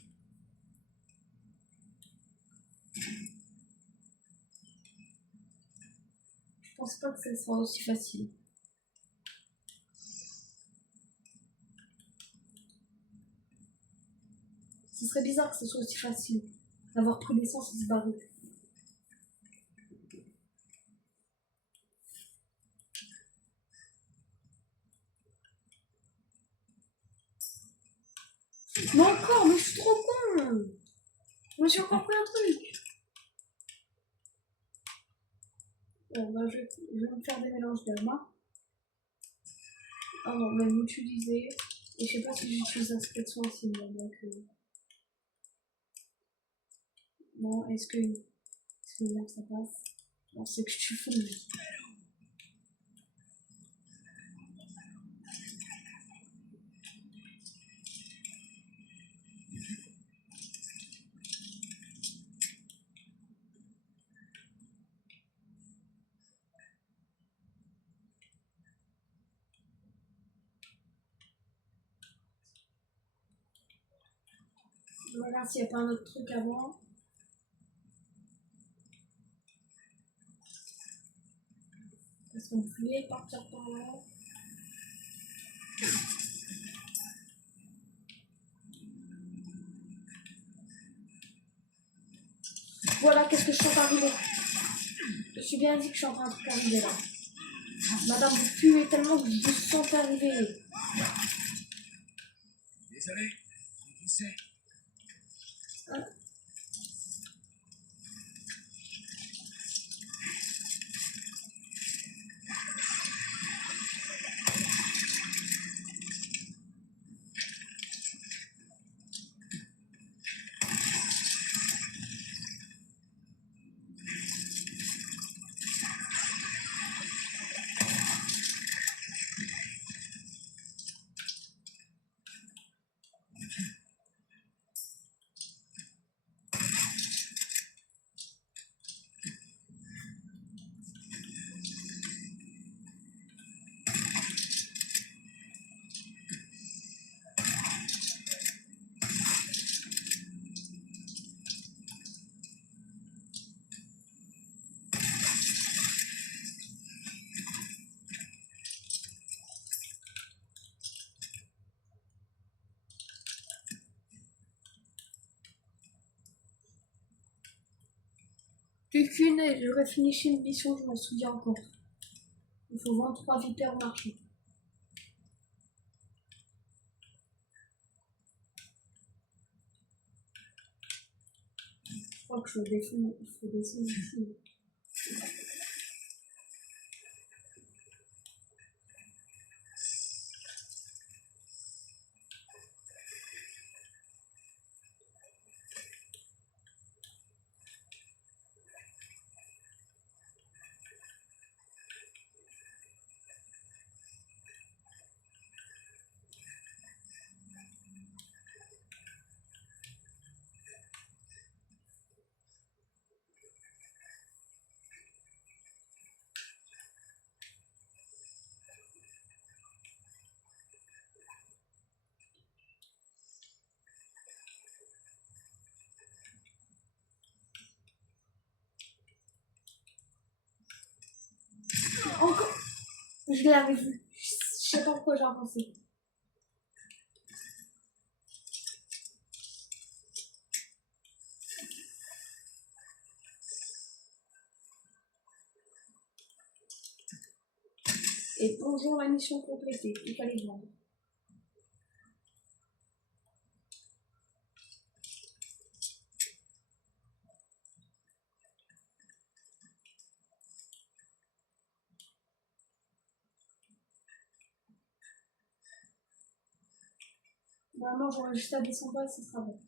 Je pense pas que ça sera aussi facile. Ce serait bizarre que ce soit aussi facile d'avoir pris l'essence et se barrer. Mais encore, mais je suis trop con. Moi j'ai encore pris un truc. Bah, je vais me faire des mélanges d'Alma. Ah non, même utiliser. Et je sais pas si j'utilise un spray de soin aussi, moi, donc. Non, est-ce que là ça passe? Non, c'est que je suis fou. Je regarde s'il n'y a pas un autre truc avant. Parce qu'on pouvait partir par là. Voilà, qu'est-ce que je suis en train d'arriver. Je suis bien dit que je suis en train d'arriver là. Madame, vous puez tellement que je vous sens arriver. Désolé, qui c'est? Qu'une, j'aurais fini chez une mission, je m'en souviens encore. Il faut vendre 3 vipères au marché. Je crois que je faut descendre ici. Encore. Je l'avais vu. Je sais pas pourquoi j'ai avancé. Et bonjour, la mission complétée. Il fallait vendre. Normalement, j'aurai juste à descendre et ce sera bon.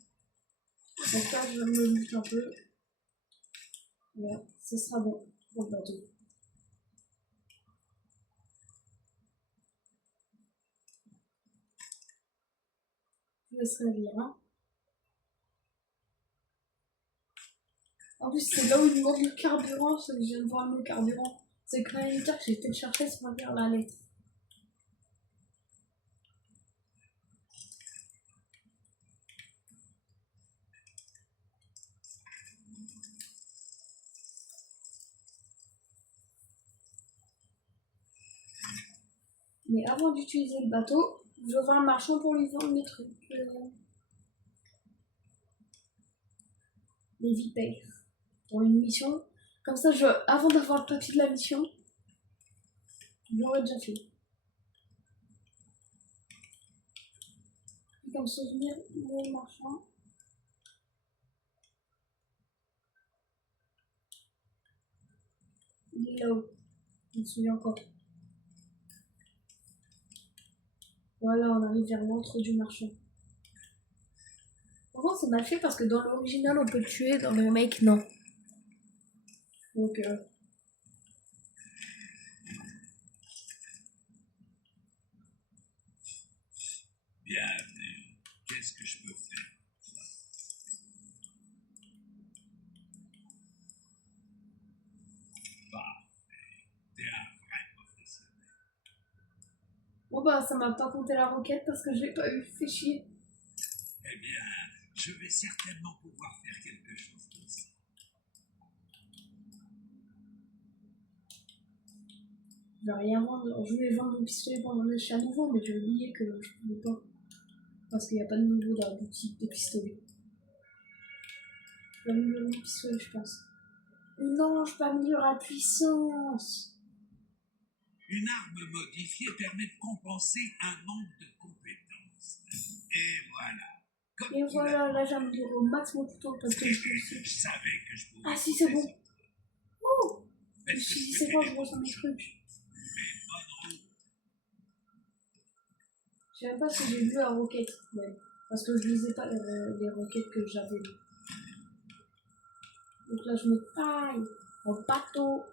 Donc là, je me bouge un peu. Voilà, ce sera bon pour le bateau. Je laisserai lire, hein. En plus, c'est là où il manque le carburant, c'est que je viens de voir le carburant. C'est quand même dire que j'ai été le chercher sans lire la lettre. Mais avant d'utiliser le bateau, je vais voir un marchand pour lui vendre mes trucs. Les VPay. Pour une mission. Comme ça, avant d'avoir le papier de la mission, je l'aurais déjà fait. Et comme souvenir, le marchand. Il est là-haut. Je me souviens encore. Voilà, on arrive vers l'entre du marchand. Par contre, c'est mal fait parce que dans l'original, on peut le tuer, dans le remake, non. Donc, Bienvenue. Qu'est-ce que je peux faire? Parfait. T'es un vrai professionnel. bon bah, ça m'a pas compté la roquette parce que je l'ai pas eu, fait chier. Eh bien, je vais certainement pouvoir faire quelque chose de ça. Je vais rien vendre. Je voulais vendre mon pistolet pour m'en acheter à nouveau, mais j'ai oublié que je pouvais pas. Parce qu'il n'y a pas de nouveau dans la boutique de pistolets. Je vais améliorer mon pistolet, je pense. Non, je peux améliorer la puissance. Une arme modifiée permet de compenser un manque de compétences. Et voilà. Comme Et tu voilà, là j'ai amélioré au max mon couteau parce que je l'as- suis. je savais que je pouvais. Ah si, c'est bon. compter Oh, sur toi. je me Est-ce que suis dit, je c'est peux bon, t'aider je ressens pour mes autre trucs. chose? Mais bonne route. Je sais même pas si j'ai vu la roquette, même. Parce que je lisais pas les roquettes que j'avais lues. Donc là, je me taille en bateau.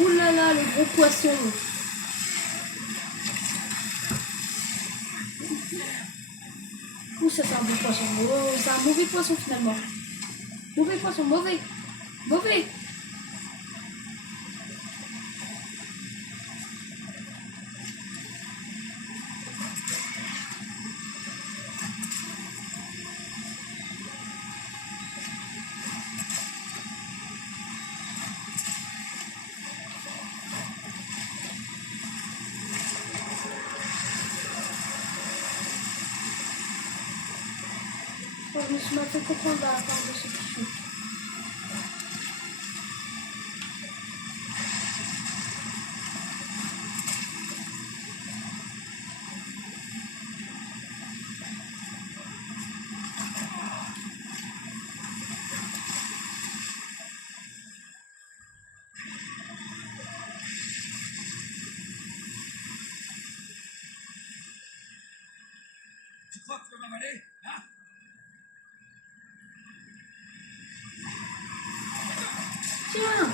Ouh là là, le gros poisson. Ouh, ça c'est un bon poisson. Oh, c'est un mauvais poisson finalement. Mauvais poisson, mauvais. Mauvais. Oh, je me suis mal fait comprendre à la part de ce pichon. Tu crois que tu vas m'avaler? Hein? Tiens.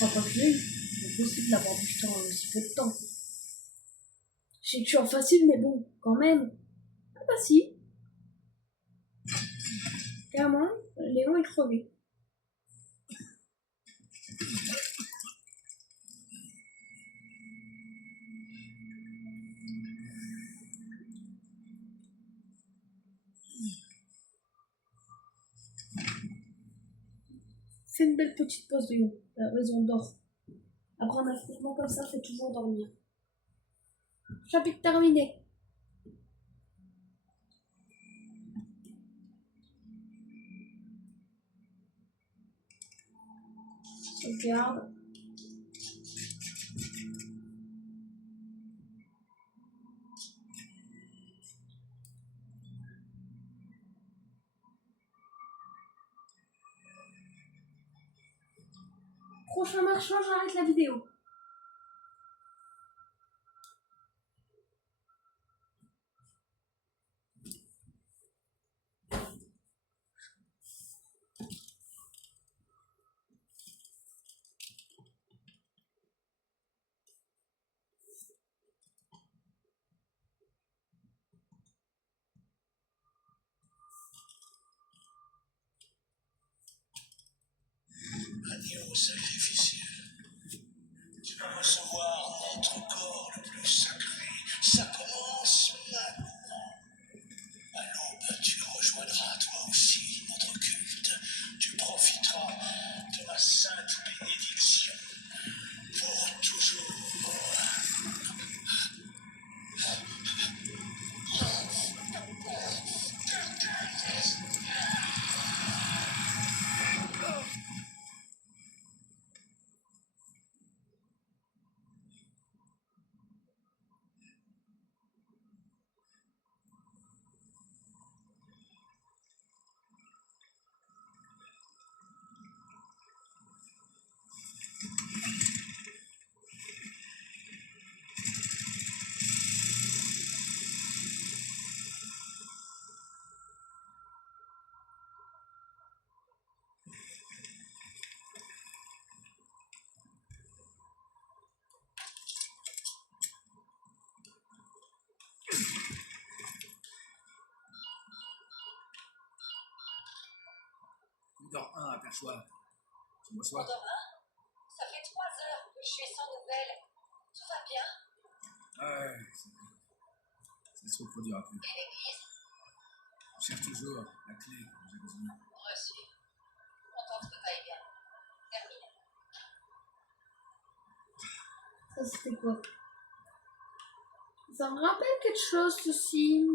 Enfin, pas que j'ai eu. C'est possible d'avoir du temps en aussi peu de temps. Je sais que je suis en facile, mais bon, quand même. Ah bah si. Clairement, Léon est crevé. Fais une belle petite pause, Léon. T'as raison, dors. Après un affrontement comme ça, faut toujours dormir. Chapitre terminé. Sauvegarde. Prochain marchand, j'arrête la vidéo. Agneau sacrificiel, tu vas recevoir notre corps le plus sacré. Ça commence maintenant. À l'aube, tu rejoindras toi aussi notre culte. Tu profiteras de ma sainte bénédiction pour toujours. Commodore 1 à Perchoir. Tu me reçois? Commodore 1, ça fait 3 heures que je suis sans nouvelles. Tout va bien? Ouais, ça se reproduira plus. Et l'église? Je cherche toujours la clé dont j'ai besoin. Reçu. Content que t'ailles bien. Terminé. Ça, c'était quoi? Ça me rappelle quelque chose, ceci.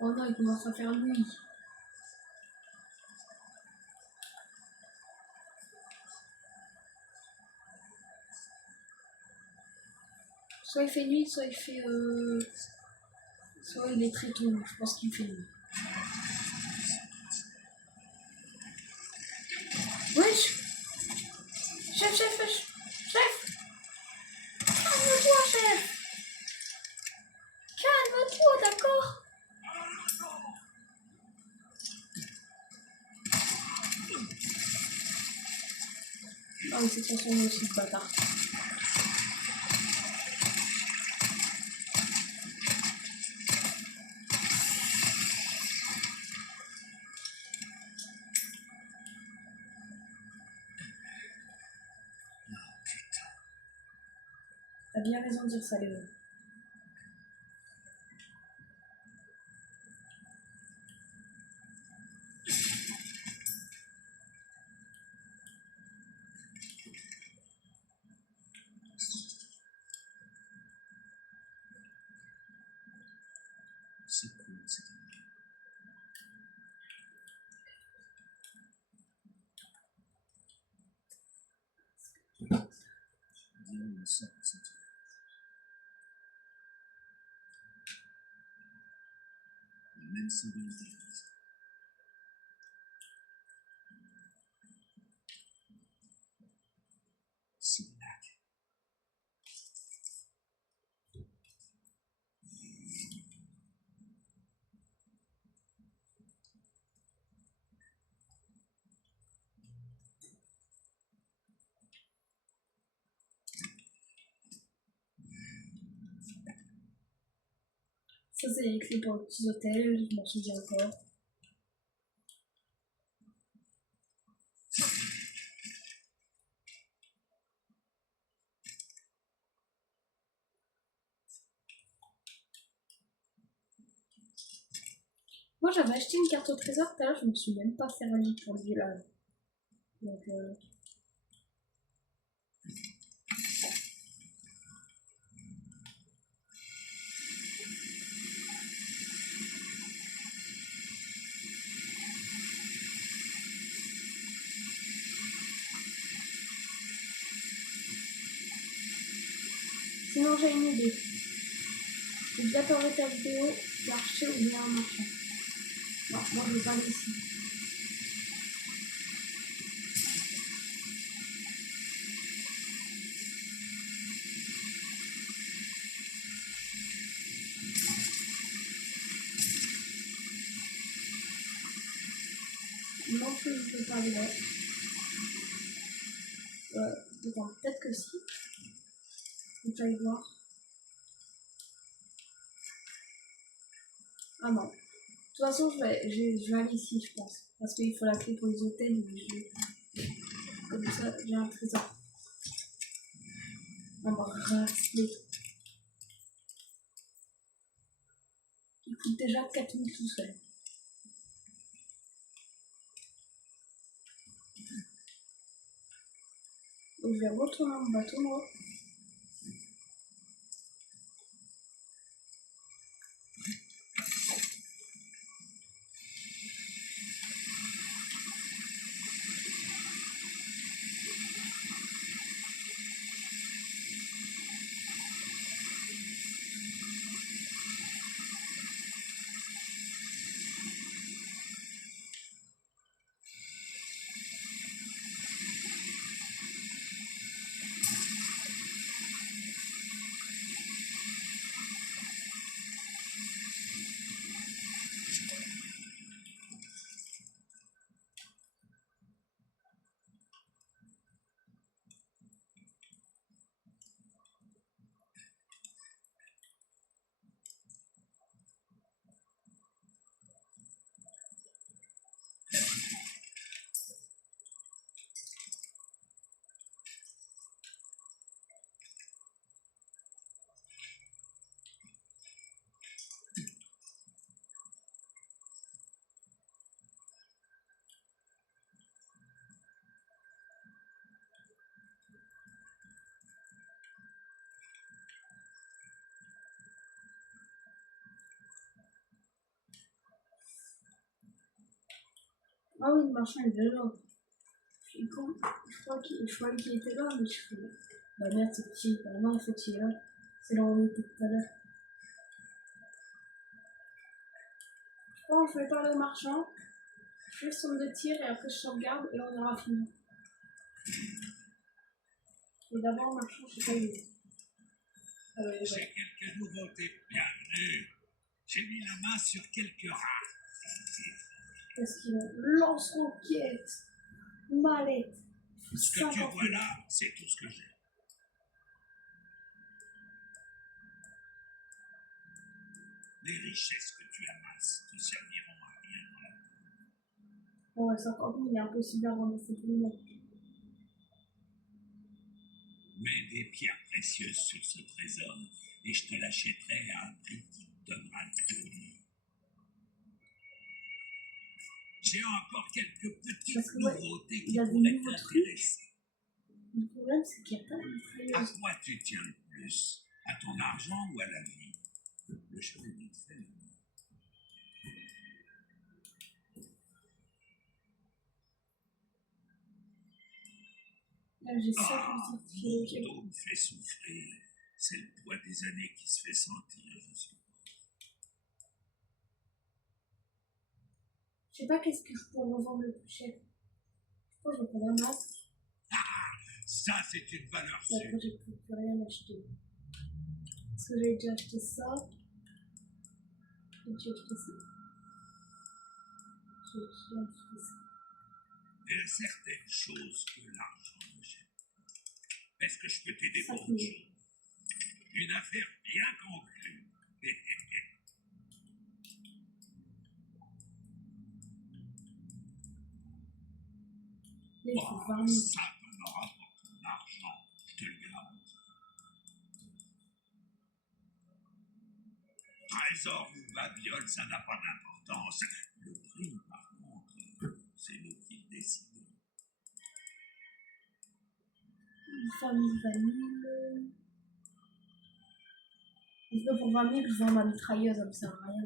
Oh non, il commence à faire nuit. Soit il fait nuit, soit il fait... Soit il est très tôt. Je pense qu'il fait nuit. Wesh! Chef! Calme-toi, chef! Calme-toi, d'accord? Ah, il s'est transformé aussi, ce bâtard. T'as bien raison de dire ça, Léon. C'est cool, c'est cool. me sort de cette vie. Le même symbole de l'église. Sinak. Ça, c'est les clés pour les petits hôtels, je m'en souviens encore. Moi, j'avais acheté une carte au trésor, tout à l'heure, je me suis même pas servi pour le village. Donc, sinon, j'ai une idée. Je vais bientôt arrêter la vidéo, l'archer ou bien un marchand. Non, moi, je vais pas aller ici. Non plus, je peux pas aller là. Attends, peut-être que si. Faut que j'aille voir. Ah non. De toute façon, je vais aller ici, je pense. Parce qu'il faut la clé pour les hôtels. Comme ça, j'ai un trésor. On va rafler. Il coûte déjà 4000 tout seul. Donc, je vais retourner mon bateau, moi. Ah oui, le marchand est déjà là. Je croyais qu'il était là, mais je fais. Bah merde, c'est petit. Bah non, il faut qu'il est là. C'est là où on était tout à l'heure. Bon, je vais parler au marchand. Je fais son de tir et après je sauvegarde et on aura fini. Et d'abord, le marchand, je sais pas où il est. Ah ouais, ouais. J'ai quelques nouveautés. Bienvenue. J'ai mis la main sur quelques rats. Qu'est-ce qu'il a? Lance-roquette, mallette. Ce que tu 50 vois là, c'est tout ce que j'ai. Les richesses que tu amasses te serviront à rien dans la vie. Oh, ouais, 50 000, il est impossible à ramasser tout le monde. Mets des pierres précieuses sur ce trésor et je te l'achèterai à un prix qui te donnera le tournis. J'ai encore quelques petites Parce que, ouais, nouveautés il qui y a des pourraient nouveaux t'intéresser. Le problème, c'est qu'il n'y a pas de À mitrailleuse. quoi tu tiens le plus? À ton argent ou à la vie? Le chemin est vite fait. Là, j'ai 5 certifiés. Mon dos me fait souffrir. C'est le poids des années qui se fait sentir, je suppose. Je sais pas qu'est-ce que je pourrais revendre le plus cher. Je pense que je vais prendre un masque. Ça, c'est une valeur Et après, sûre. je peux plus rien acheter. Parce que j'ai déjà acheté ça. J'ai déjà acheté ça. J'ai déjà acheté ça. Il y a certaines choses que l'argent ne gêne pas. Est-ce que je peux t'aider Ça, pour c'est- autre chose? Une affaire bien conclue. Là, il faut 20 000. Ça t'en rapporte de l'argent, je te le garantis. Trésor ou babiole, ça n'a pas d'importance. Le prix, par contre, c'est nous qui le décidons. Une famille vanille. Est-ce que pour 20 000, je vends ma mitrailleuse, ça me sert à rien.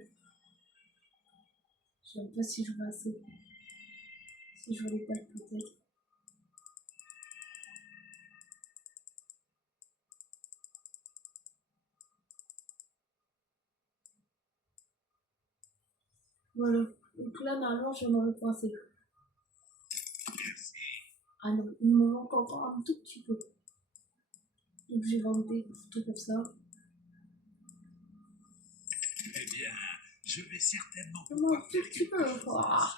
Je sais même pas si je veux assez. Si je veux les pattes, peut-être. Voilà. Donc là, normalement, je vais m'en coincer. Ah non, il me manque encore un tout petit peu. Donc j'ai vendu des photos comme ça. Eh bien, je vais certainement Il me manque un tout petit peu. Ouah.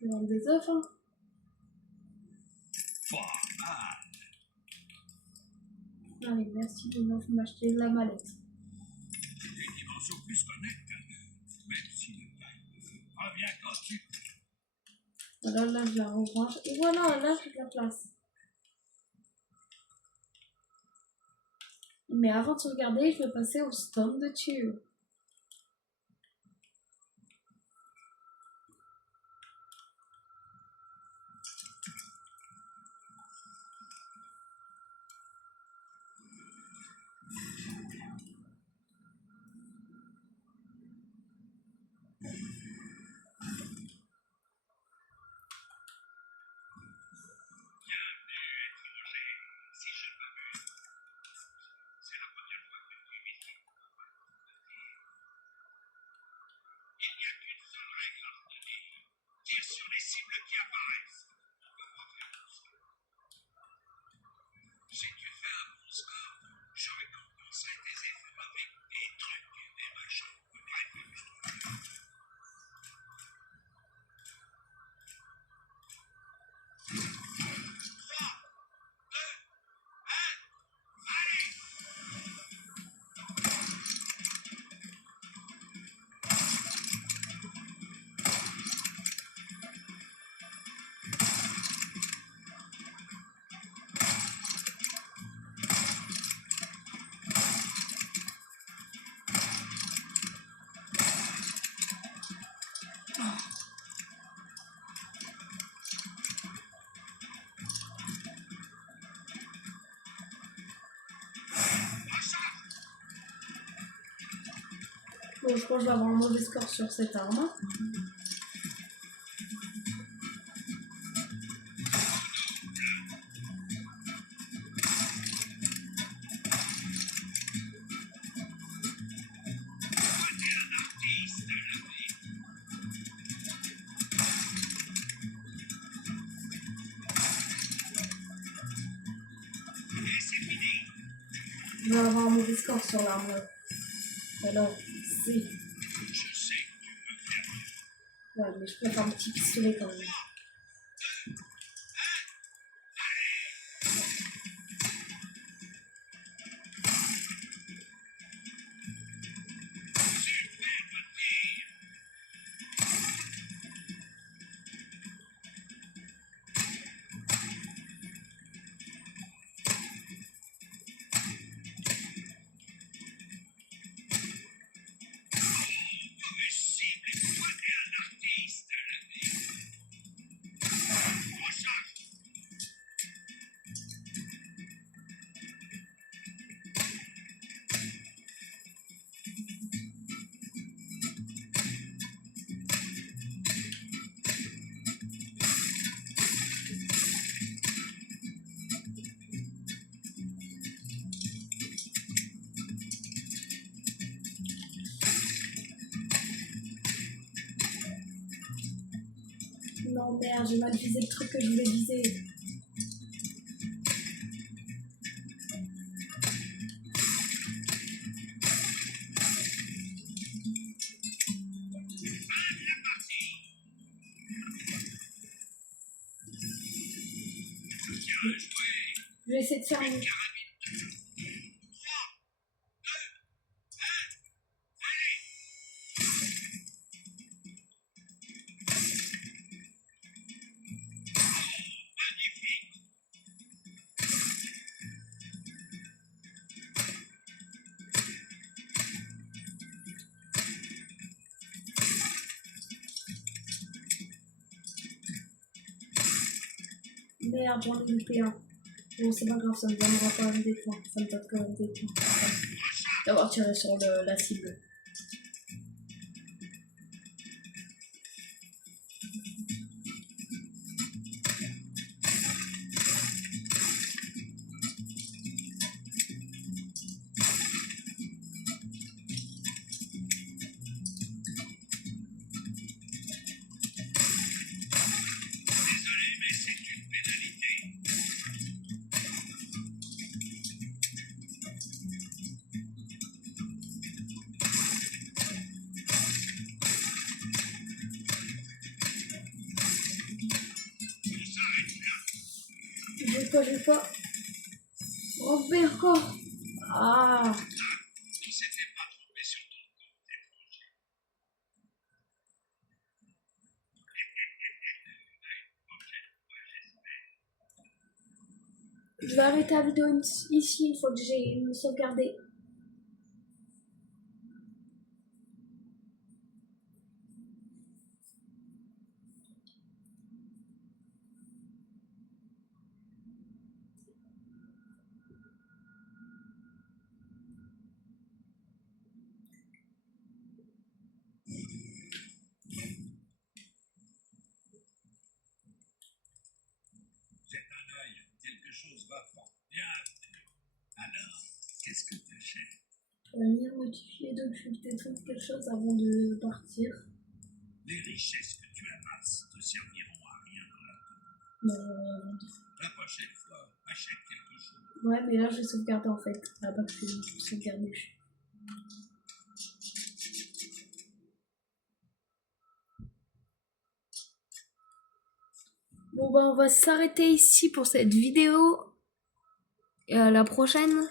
Je vais vendre des œufs, hein. Pas mal. Allez, merci de m'acheter la mallette. Des dimensions plus connectées. Même si le taille reviens quand tu... Voilà, là, je la range. Et voilà, là, j'ai de la place. Mais avant de sauvegarder, je vais passer au stand de tube. Tire sur les cibles qui apparaissent. Si tu fais un bon score, je récompenserai tes efforts avec des trucs et des machins. Bref, Bon, je pense que je vais avoir un mauvais score sur cette arme. Je vais avoir un mauvais score sur l'arme. Alors, si. je sais que tu peux faire mieux. Ouais, mais je préfère un petit pistolet quand même. Cible et soigner un artiste. Oh merde, j'ai mal visé le truc que je voulais viser. Je vais essayer de faire une... Merde, j'en ai loupé un. Bon, c'est pas grave, ça me donnera pas des points. Ça me donne quand même des points. D'avoir tiré sur la cible. Désolé, mais c'est une pénalité. Je vais pas. Oh, merde, encore. Ah. On s'était pas trompé sur ton compte, étranger. Je vais arrêter la vidéo ici une fois que j'ai sauvegardé. Jette un œil, quelque chose va fort bien. Alors, qu'est-ce que tu achètes? Je vais venir modifier d'occulter tout quelque chose avant de partir. Les richesses que tu amasses te serviront à rien dans la vie. Non, je vais rien vendre. La prochaine fois, achète quelque chose. Ouais, mais là, je vais sauvegarder en fait. Là-bas, je vais sauvegarder. Bon, bah, on va s'arrêter ici pour cette vidéo. Et à la prochaine.